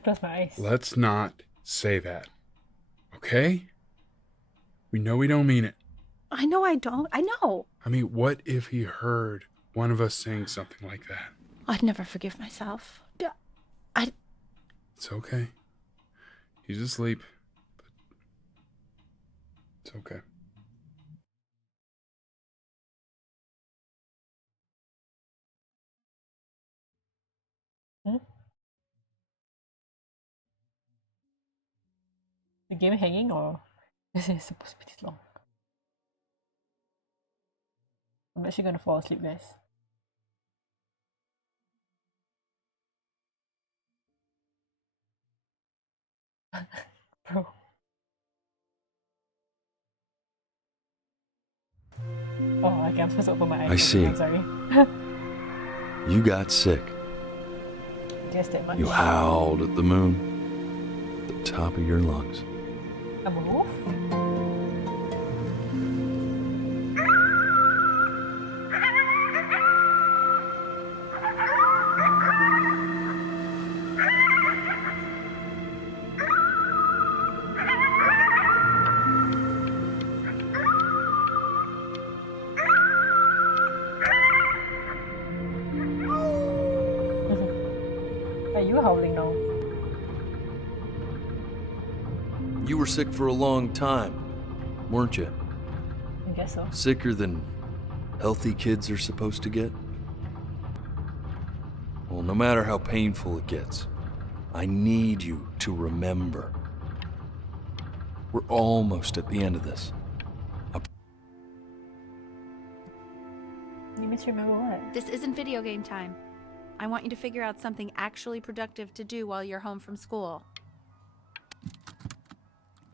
Close my eyes. Let's not say that. Okay? We know we don't mean it. I know I don't. I know. I mean, what if he heard one of us saying something like that? I'd never forgive myself. It's okay. He's asleep. But it's okay. The game hanging or is it supposed to be this long? I'm actually gonna fall asleep, guys. Bro. Oh, okay, I'm supposed to open my eyes. I see. I'm sorry. You got sick. Just that much. You howled at the moon, at the top of your lungs. I'm a wolf? Are you howling now? You were sick for a long time, weren't you? I guess so. Sicker than healthy kids are supposed to get? Well, no matter how painful it gets, I need you to remember. We're almost at the end of this. You need to remember what? This isn't video game time. I want you to figure out something actually productive to do while you're home from school.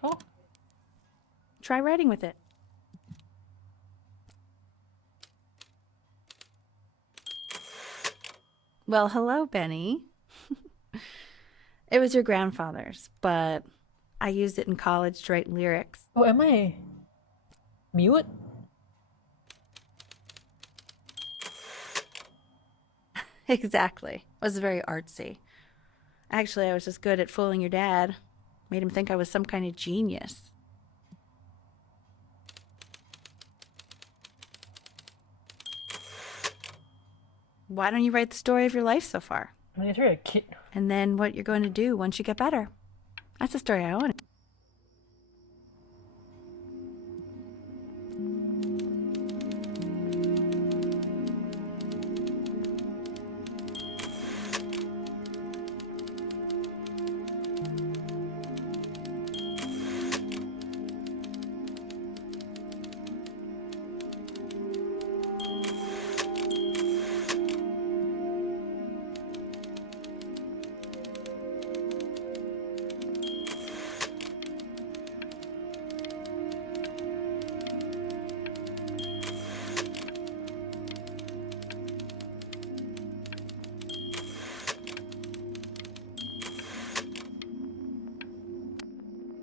Oh. Try writing with it. Well, hello, Benny. It was your grandfather's, but I used it in college to write lyrics. Oh, am I mute? Exactly. It was very artsy. Actually, I was just good at fooling your dad. Made him think I was some kind of genius. Why don't you write the story of your life so far? I mean, it's really cute. And then what you're going to do once you get better. That's the story I want.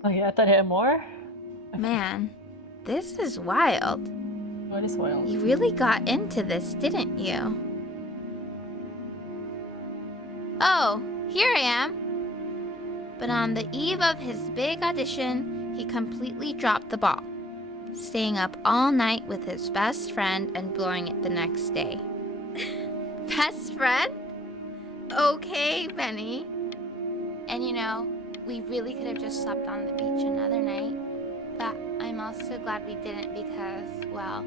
Oh yeah, I thought I had more. Man, this is wild. Oh, it is wild. You really got into this, didn't you? Oh, here I am. But on the eve of his big audition, he completely dropped the ball, staying up all night with his best friend and blowing it the next day. Best friend? Okay, Benny. And you know, we really could have just slept on the beach another night, but I'm also glad we didn't because, well...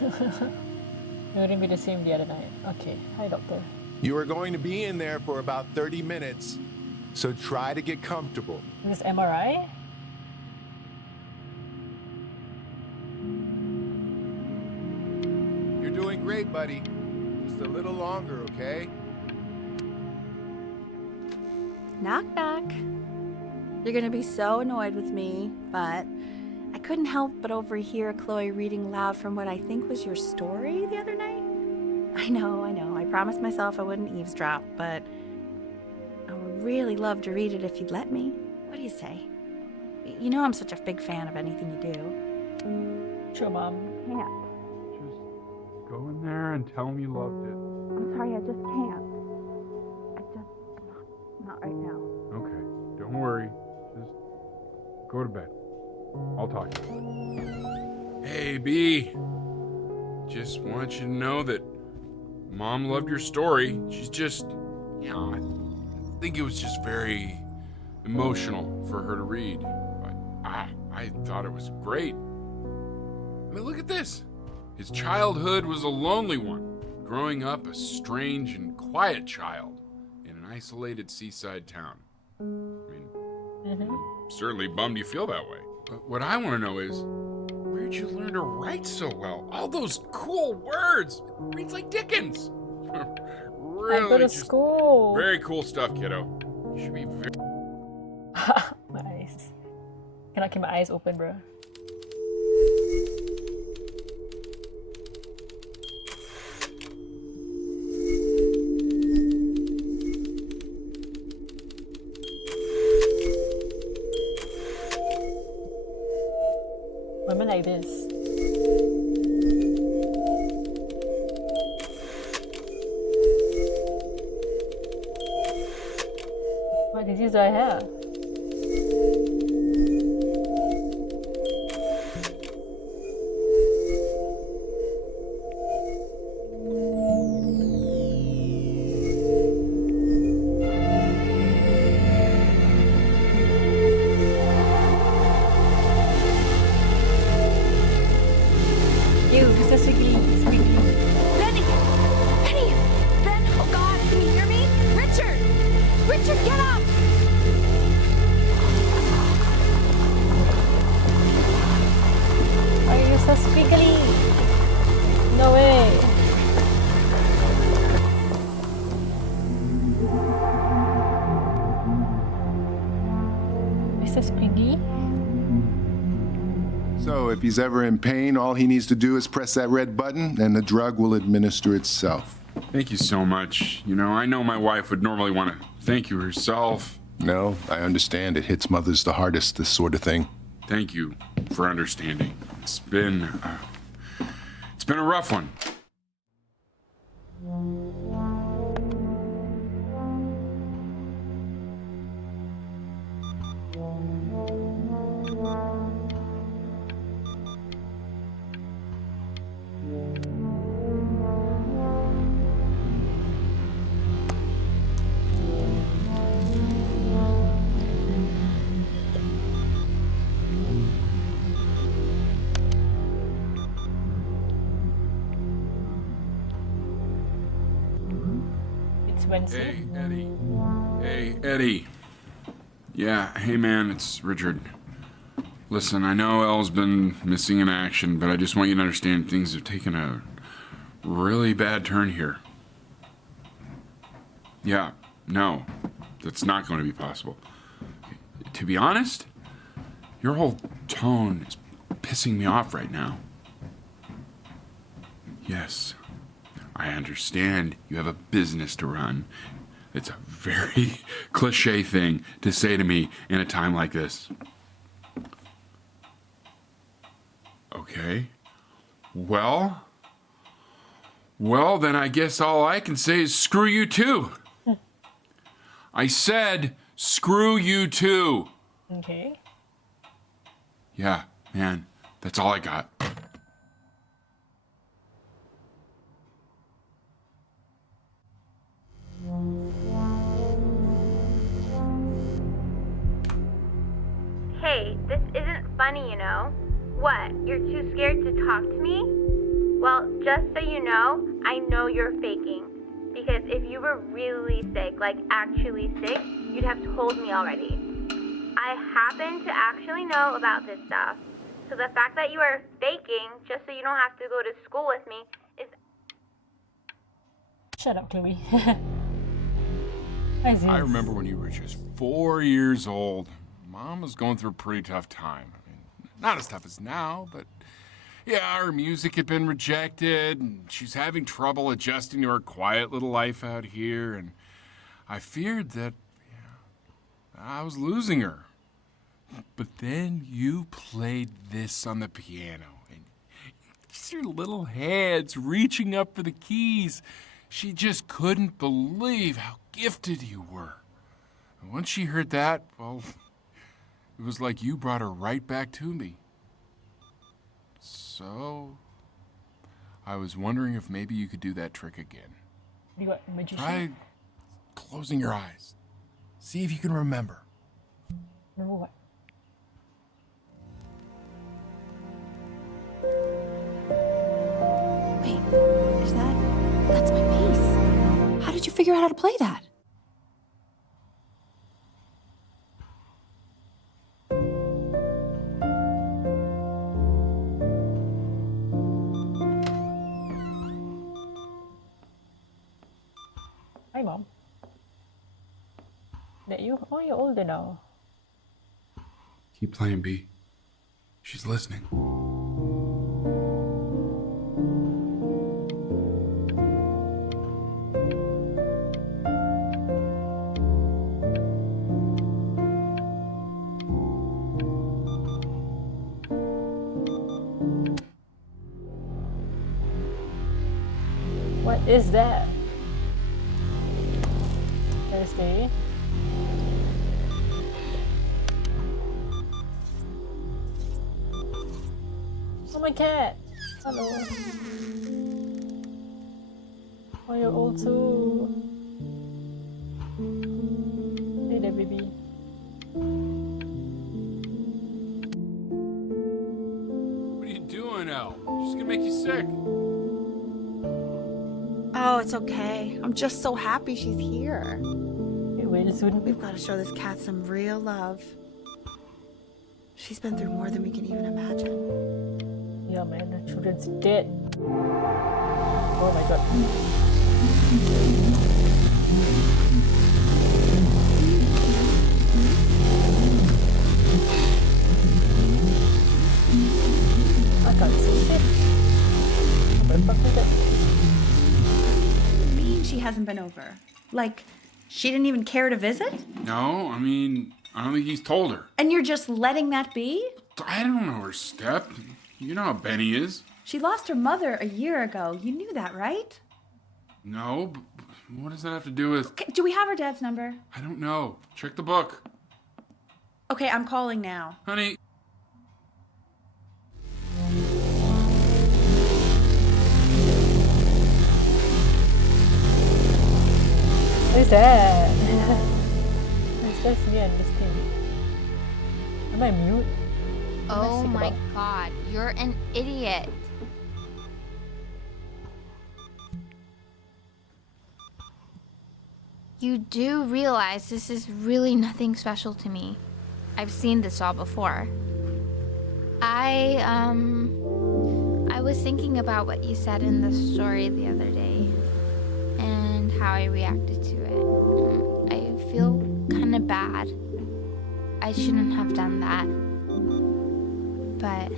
It wouldn't be the same the other night. Okay, hi doctor. You are going to be in there for about 30 minutes, so try to get comfortable. This MRI? You're doing great, buddy. Just a little longer, okay? Knock, knock. You're gonna be so annoyed with me, but I couldn't help but overhear Chloe reading loud from what I think was your story the other night. I know. I promised myself I wouldn't eavesdrop, but I would really love to read it if you'd let me. What do you say? You know I'm such a big fan of anything you do. Sure, Mom. Yeah. Just go in there and tell him you loved it. I'm sorry, I just can't. Not right now. Okay, don't worry. Just go to bed. I'll talk to you. Hey, B. Just want you to know that Mom loved your story. She's just, you know, I think it was just very emotional for her to read. But I thought it was great. I mean, look at this. His childhood was a lonely one, growing up a strange and quiet child in an isolated seaside town. I mean, certainly bummed you feel that way. But what I want to know is, where'd you learn to write so well? All those cool words. Reads like Dickens. Really, I go to just school. very cool stuff, kiddo. You should be very... My eyes. Cannot keep my eyes open, bro. Women like this. What disease do I have? Ew, this is squeaky. Benny! Benny! Ben, oh God, can you hear me? Richard! Richard, get up! Why are you so squiggly? No way. Mr. Squiggy? So if he's ever in pain, all he needs to do is press that red button and the drug will administer itself. Thank you so much. You know, I know my wife would normally want to thank you herself. No, I understand. It hits mothers the hardest, this sort of thing. Thank you for understanding. It's been a rough one. Wednesday. Hey, Eddie. Hey, Eddie. Yeah, hey man, it's Richard. Listen, I know Elle's been missing in action, but I just want you to understand things have taken a really bad turn here. Yeah, no, that's not going to be possible. To be honest, your whole tone is pissing me off right now. Yes, I understand you have a business to run. It's a very cliche thing to say to me in a time like this. Okay. Well, then I guess all I can say is screw you too. I said screw you too. Okay. Yeah, man, that's all I got. Hey, this isn't funny, you know. What, you're too scared to talk to me? Well, just so you know you're faking. Because if you were really sick, like actually sick, you'd have told me already. I happen to actually know about this stuff. So the fact that you are faking, just so you don't have to go to school with me, is... Shut up, Chloe. I remember when you were just 4 years old. Mom was going through a pretty tough time. I mean, not as tough as now, but yeah, her music had been rejected, and she's having trouble adjusting to her quiet little life out here, and I feared that I was losing her. But then you played this on the piano, and just your little hands reaching up for the keys. She just couldn't believe how gifted you were. And once she heard that, well, it was like you brought her right back to me. So, I was wondering if maybe you could do that trick again. You got magician? Try closing your eyes. See if you can remember. Remember what? Wait, that's my bass. How did you figure out how to play that? Hi, Mom. That you? Oh, you're older now. Keep playing, B. She's listening. What is that? Thursday. Oh, my cat! Hello. Oh, you're old too. Hey there, baby. What are you doing, Elle? She's gonna make you sick. Oh, it's okay. I'm just so happy she's here. We've got to show this cat some real love. She's been through more than we can even imagine. Yeah, man, the children's dead. Oh my god. I can't see shit. What the fuck is that? What do you mean she hasn't been over? Like, she didn't even care to visit? No, I mean, I don't think he's told her. And you're just letting that be? I don't know her step. You know how Benny is. She lost her mother a year ago. You knew that, right? No, but what does that have to do with... Okay, do we have her dad's number? I don't know. Check the book. Okay, I'm calling now. Honey. What is that? It's just me and this thing. Am I mute? Oh my god, you're an idiot. you do realize this is really nothing special to me. I've seen this all before. I was thinking about what you said in the story the other day and how I reacted to it. I feel kind of bad. I shouldn't have done that. But...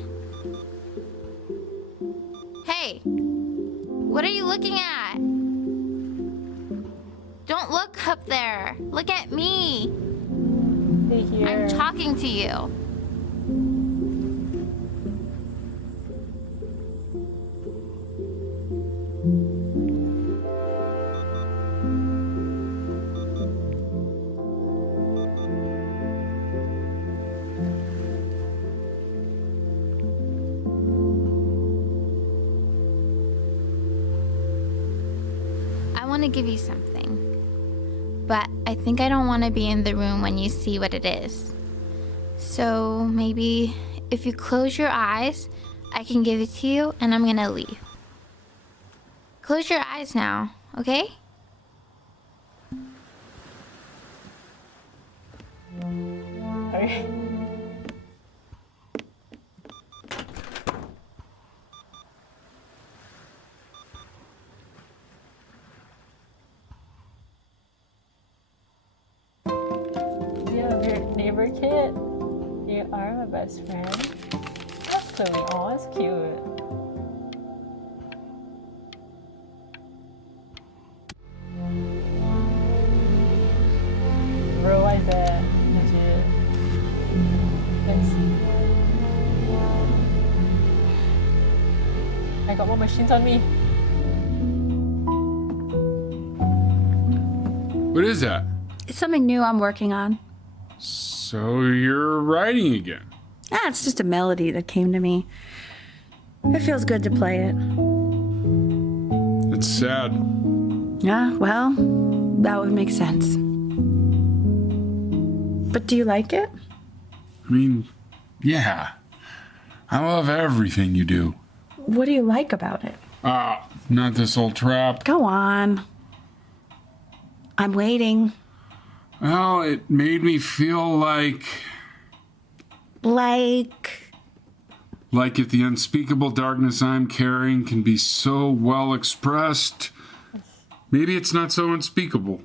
Hey! What are you looking at? Don't look up there. Look at me. I'm talking to you. I want to give you something. But I think I don't want to be in the room when you see what it is. So maybe if you close your eyes, I can give it to you and I'm gonna leave. Close your eyes now, okay? Okay. Neighbor kid, you are my best friend. That's Chloe. Oh, that's cute. Bro, why is that? Legit. Let's see. I got more machines on me. What is that? It's something new I'm working on. So you're writing again? Ah, it's just a melody that came to me. It feels good to play it. It's sad. Yeah, well, that would make sense. But do you like it? I mean, yeah. I love everything you do. What do you like about it? Not this old trap. Go on. I'm waiting. Well, it made me feel like if the unspeakable darkness I'm carrying can be so well expressed, maybe it's not so unspeakable.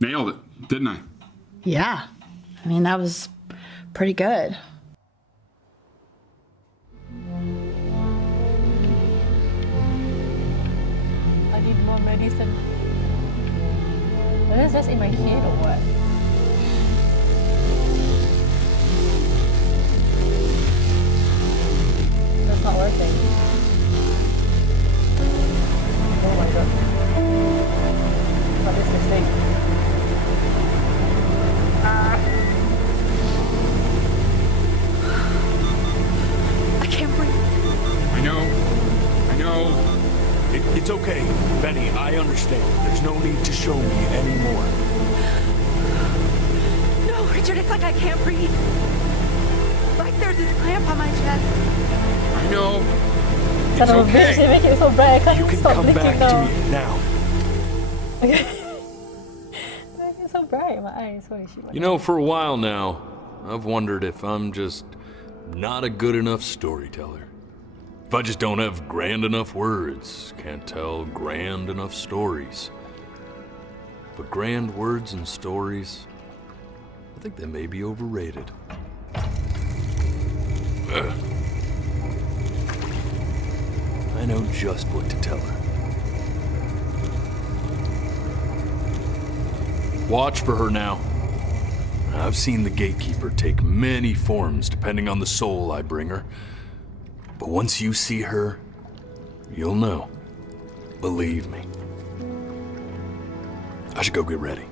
Nailed it, didn't I? Yeah. I mean, that was pretty good. I need more medicine. Is this just in my head or what? That's not working. Oh my god. What is this thing? I can't breathe. I know. It's okay, Benny, I understand. There's no need to show me anymore. No, Richard, it's like I can't breathe. Like there's this clamp on my chest. I know. Son of a bitch, they make it so bright. I can't You can stop come blinking back now. to me now. They make it so bright in my eyes. Holy shit. You know, for a while now, I've wondered if I'm just not a good enough storyteller. If I just don't have grand enough words, can't tell grand enough stories. But grand words and stories, I think they may be overrated. I know just what to tell her. Watch for her now. I've seen the gatekeeper take many forms depending on the soul I bring her. But once you see her, you'll know. Believe me. I should go get ready.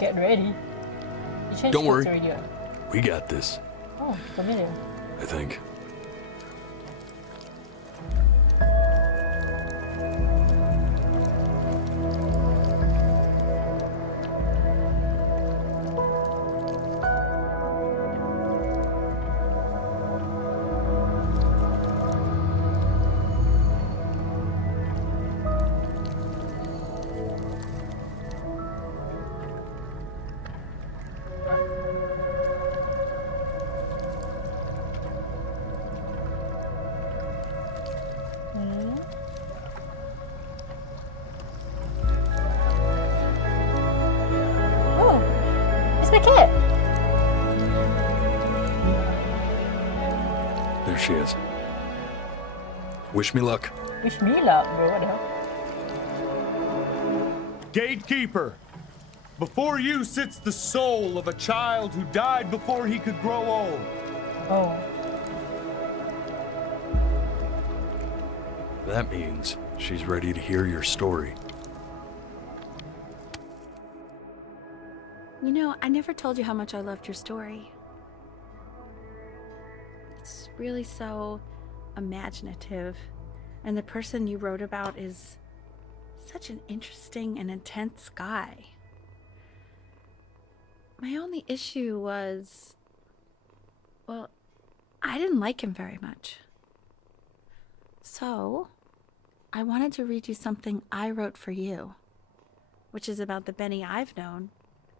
Get ready? You changed Don't worry. already, right? We got this, Oh, familiar. I think. the kid? There she is. Wish me luck. Wish me luck, bro. What the hell? Gatekeeper, before you sits the soul of a child who died before he could grow old. Oh. That means she's ready to hear your story. You know, I never told you how much I loved your story. It's really so imaginative, and the person you wrote about is such an interesting and intense guy. My only issue was, well, I didn't like him very much. So, I wanted to read you something I wrote for you, which is about the Benny I've known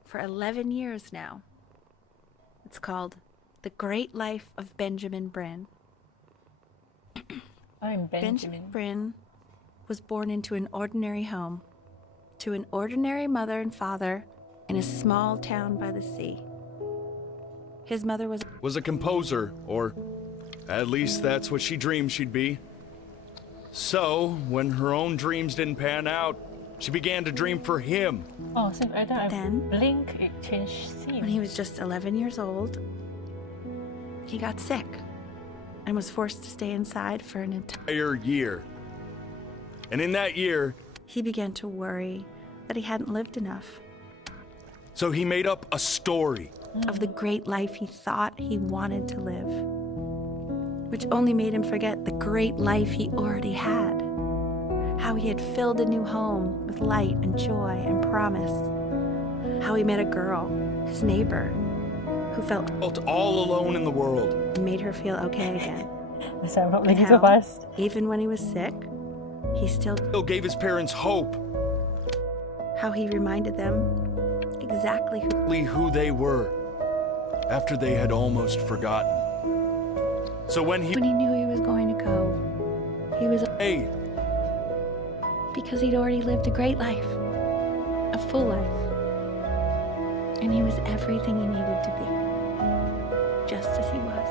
for 11 years now. It's called The Great Life of Benjamin Brin. I'm Benjamin. Brin was born into an ordinary home, to an ordinary mother and father in a small town by the sea. His mother Was a composer, or at least that's what she dreamed she'd be. So, when her own dreams didn't pan out, she began to dream for him. Oh, so every time I Then, blink, it changed scene. when he was just 11 years old, he got sick and was forced to stay inside for an entire year. And in that year, he began to worry that he hadn't lived enough. So he made up a story Of the great life he thought he wanted to live, which only made him forget the great life he already had. How he had filled a new home with light and joy and promise. How he met a girl, his neighbor, who felt all alone in the world and made her feel okay again. So I'm not And blinking so how, fast. even when he was sick, he still gave his parents hope. How he reminded them exactly Who they were after they had almost forgotten. So when he knew he was going to go, he was Hey, because he'd already lived a great life, a full life, and he was everything he needed to be, just as he was.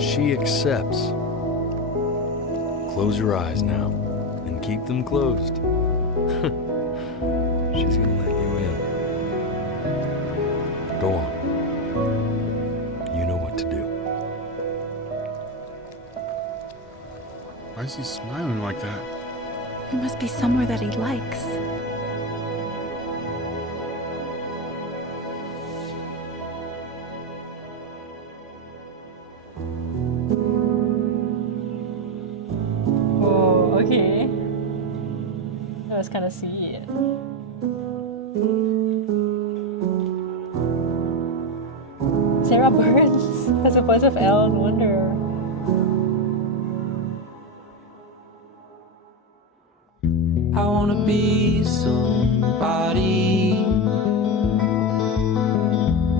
She accepts. Close your eyes now and keep them closed. She's gonna let you in. Go on. You know what to do. Why is he smiling like that? It must be somewhere that he likes. Oh, okay. That was kind of sweet. Sarah Burns has a voice of Elle, no wonder. I wanna be somebody.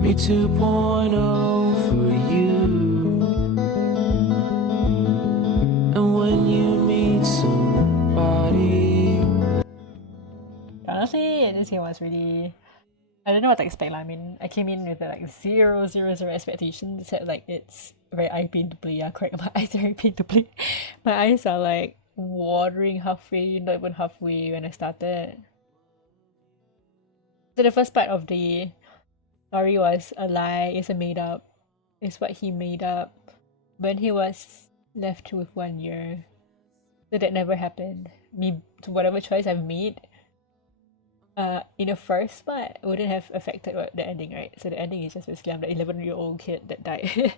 Me 2.0 for you. And when you meet somebody. Honestly, this game was really. I don't know what to expect. I mean, I came in with like 0 expectations. Except like it's very eye pain to play. Yeah, correct. My eyes are very pain to play. My eyes are like watering halfway, not even halfway when I started. So the first part of the story was a lie. It's a made up. It's what he made up when he was left with 1 year. So that never happened. Me, to whatever choice I've made. In the first part wouldn't have affected the ending, right? So the ending is just basically I'm the 11-year-old kid that died,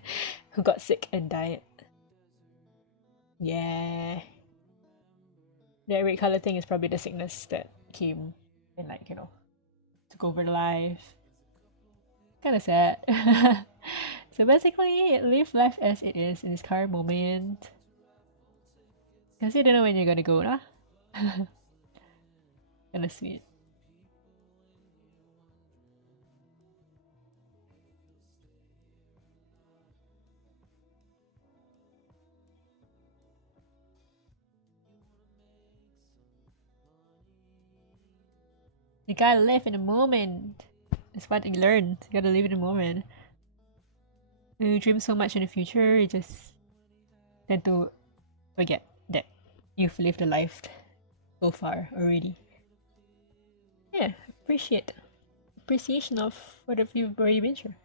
who got sick and died. Yeah. The red color thing is probably the sickness that came and like, you know, took over the life. Kind of sad. So basically, live life as it is in this current moment. Because you don't know when you're gonna go, lah. Kinda sweet. You gotta live in the moment. That's what you learned. You gotta live in the moment. When you dream so much in the future, you just tend to forget that you've lived a life so far already. Yeah, appreciation of what have you've already been through.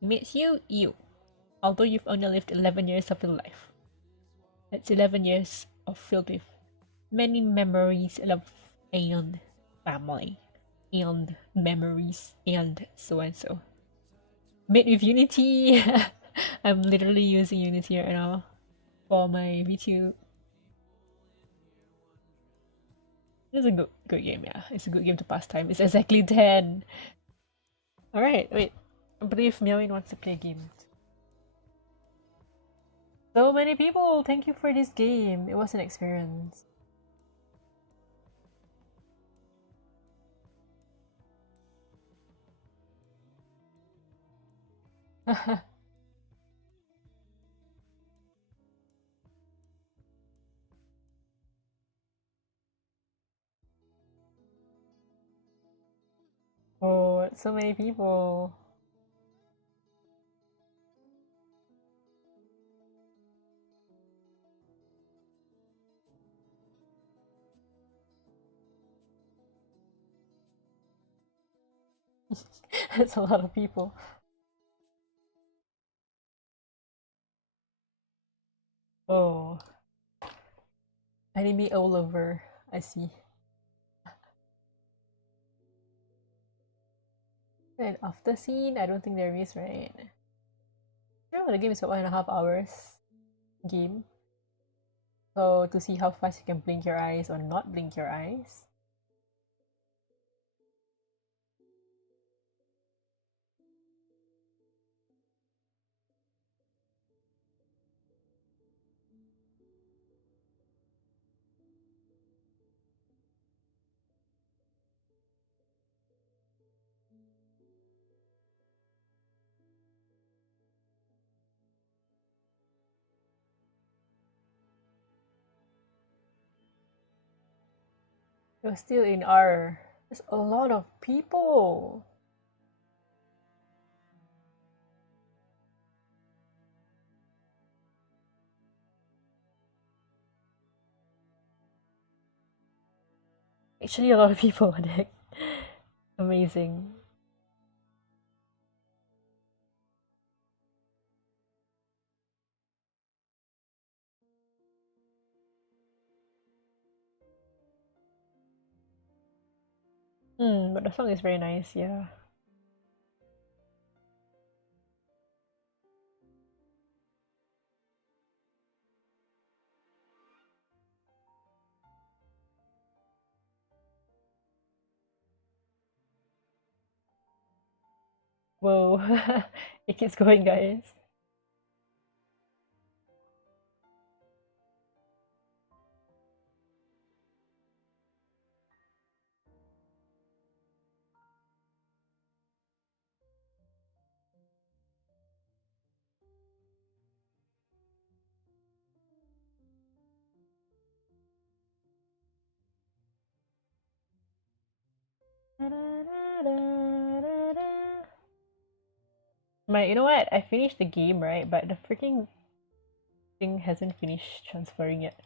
Makes you you, although you've only lived 11 years of your life. That's 11 years of filled with many memories of and family and memories and so and so. Made with Unity. I'm literally using Unity right now for my VTube. It's a good game, yeah. It's a good game to pass time. It's exactly 10. Alright, wait. I believe Meowin wants to play a game. So many people! Thank you for this game. It was an experience. Oh, so many people. That's a lot of people. Oh. Anime all over. I see. And after scene, I don't think there is, right? Yeah, the game is 1.5 hours game. So to see how fast you can blink your eyes or not blink your eyes. You're still in R. There's a lot of people. Actually, a lot of people on it. Amazing. But the song is very nice, yeah. Whoa. It keeps going, guys. You know what? I finished the game, right? But the freaking thing hasn't finished transferring yet.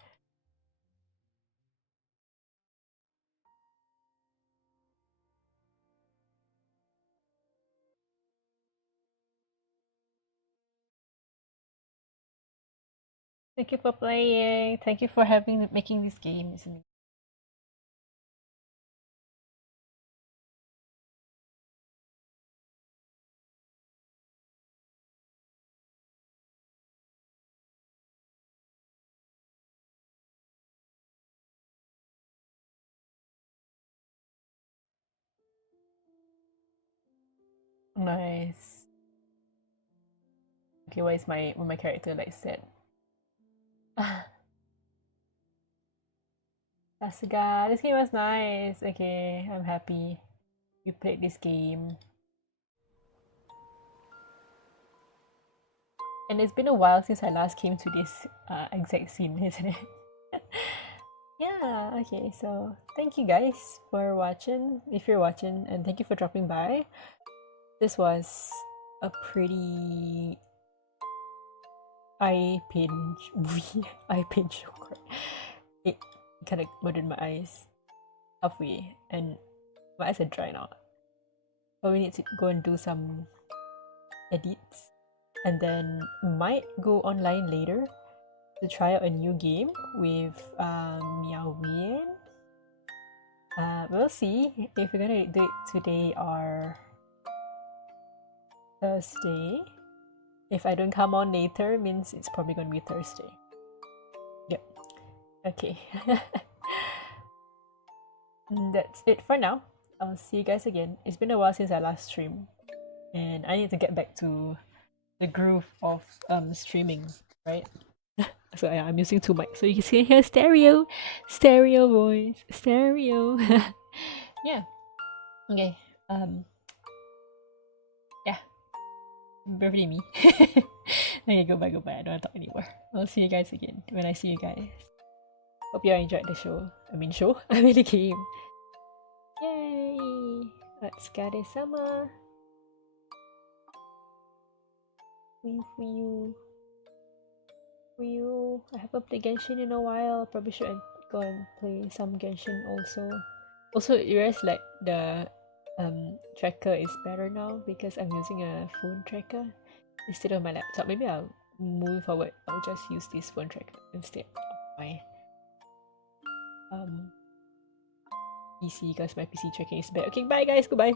Thank you for playing. Thank you for making this game. Nice. Okay, why is my character like sad? Sasuga, this game was nice. Okay, I'm happy you played this game. And it's been a while since I last came to this exact scene, isn't it? Yeah. Okay, so thank you guys for watching, if you're watching, and thank you for dropping by. This was a pretty eye-pinch movie. Eye-pinch. It kind of murdered my eyes halfway, and my eyes are dry now. But we need to go and do some edits, and then might go online later to try out a new game with Meow Wien. We'll see if we're gonna do it today or Thursday. If I don't come on later, means it's probably gonna be Thursday. Yep. Okay. That's it for now. I'll see you guys again. It's been a while since I last streamed, and I need to get back to the groove of streaming, right? So yeah, I'm using two mics, so you can hear stereo voice, stereo. Yeah. Okay. Yeah. Birthday me. Okay, goodbye. I don't want to talk anymore. I'll see you guys again when I see you guys. Hope you all enjoyed the show. I mean the game. Yay! Otsukare-sama. For you. I haven't played Genshin in a while. Probably should go and play some Genshin also. Also, you realize like the tracker is better now because I'm using a phone tracker instead of my laptop. Maybe I'll move forward. I'll just use this phone tracker instead of my PC because my PC tracking is better. Okay, bye guys. Goodbye.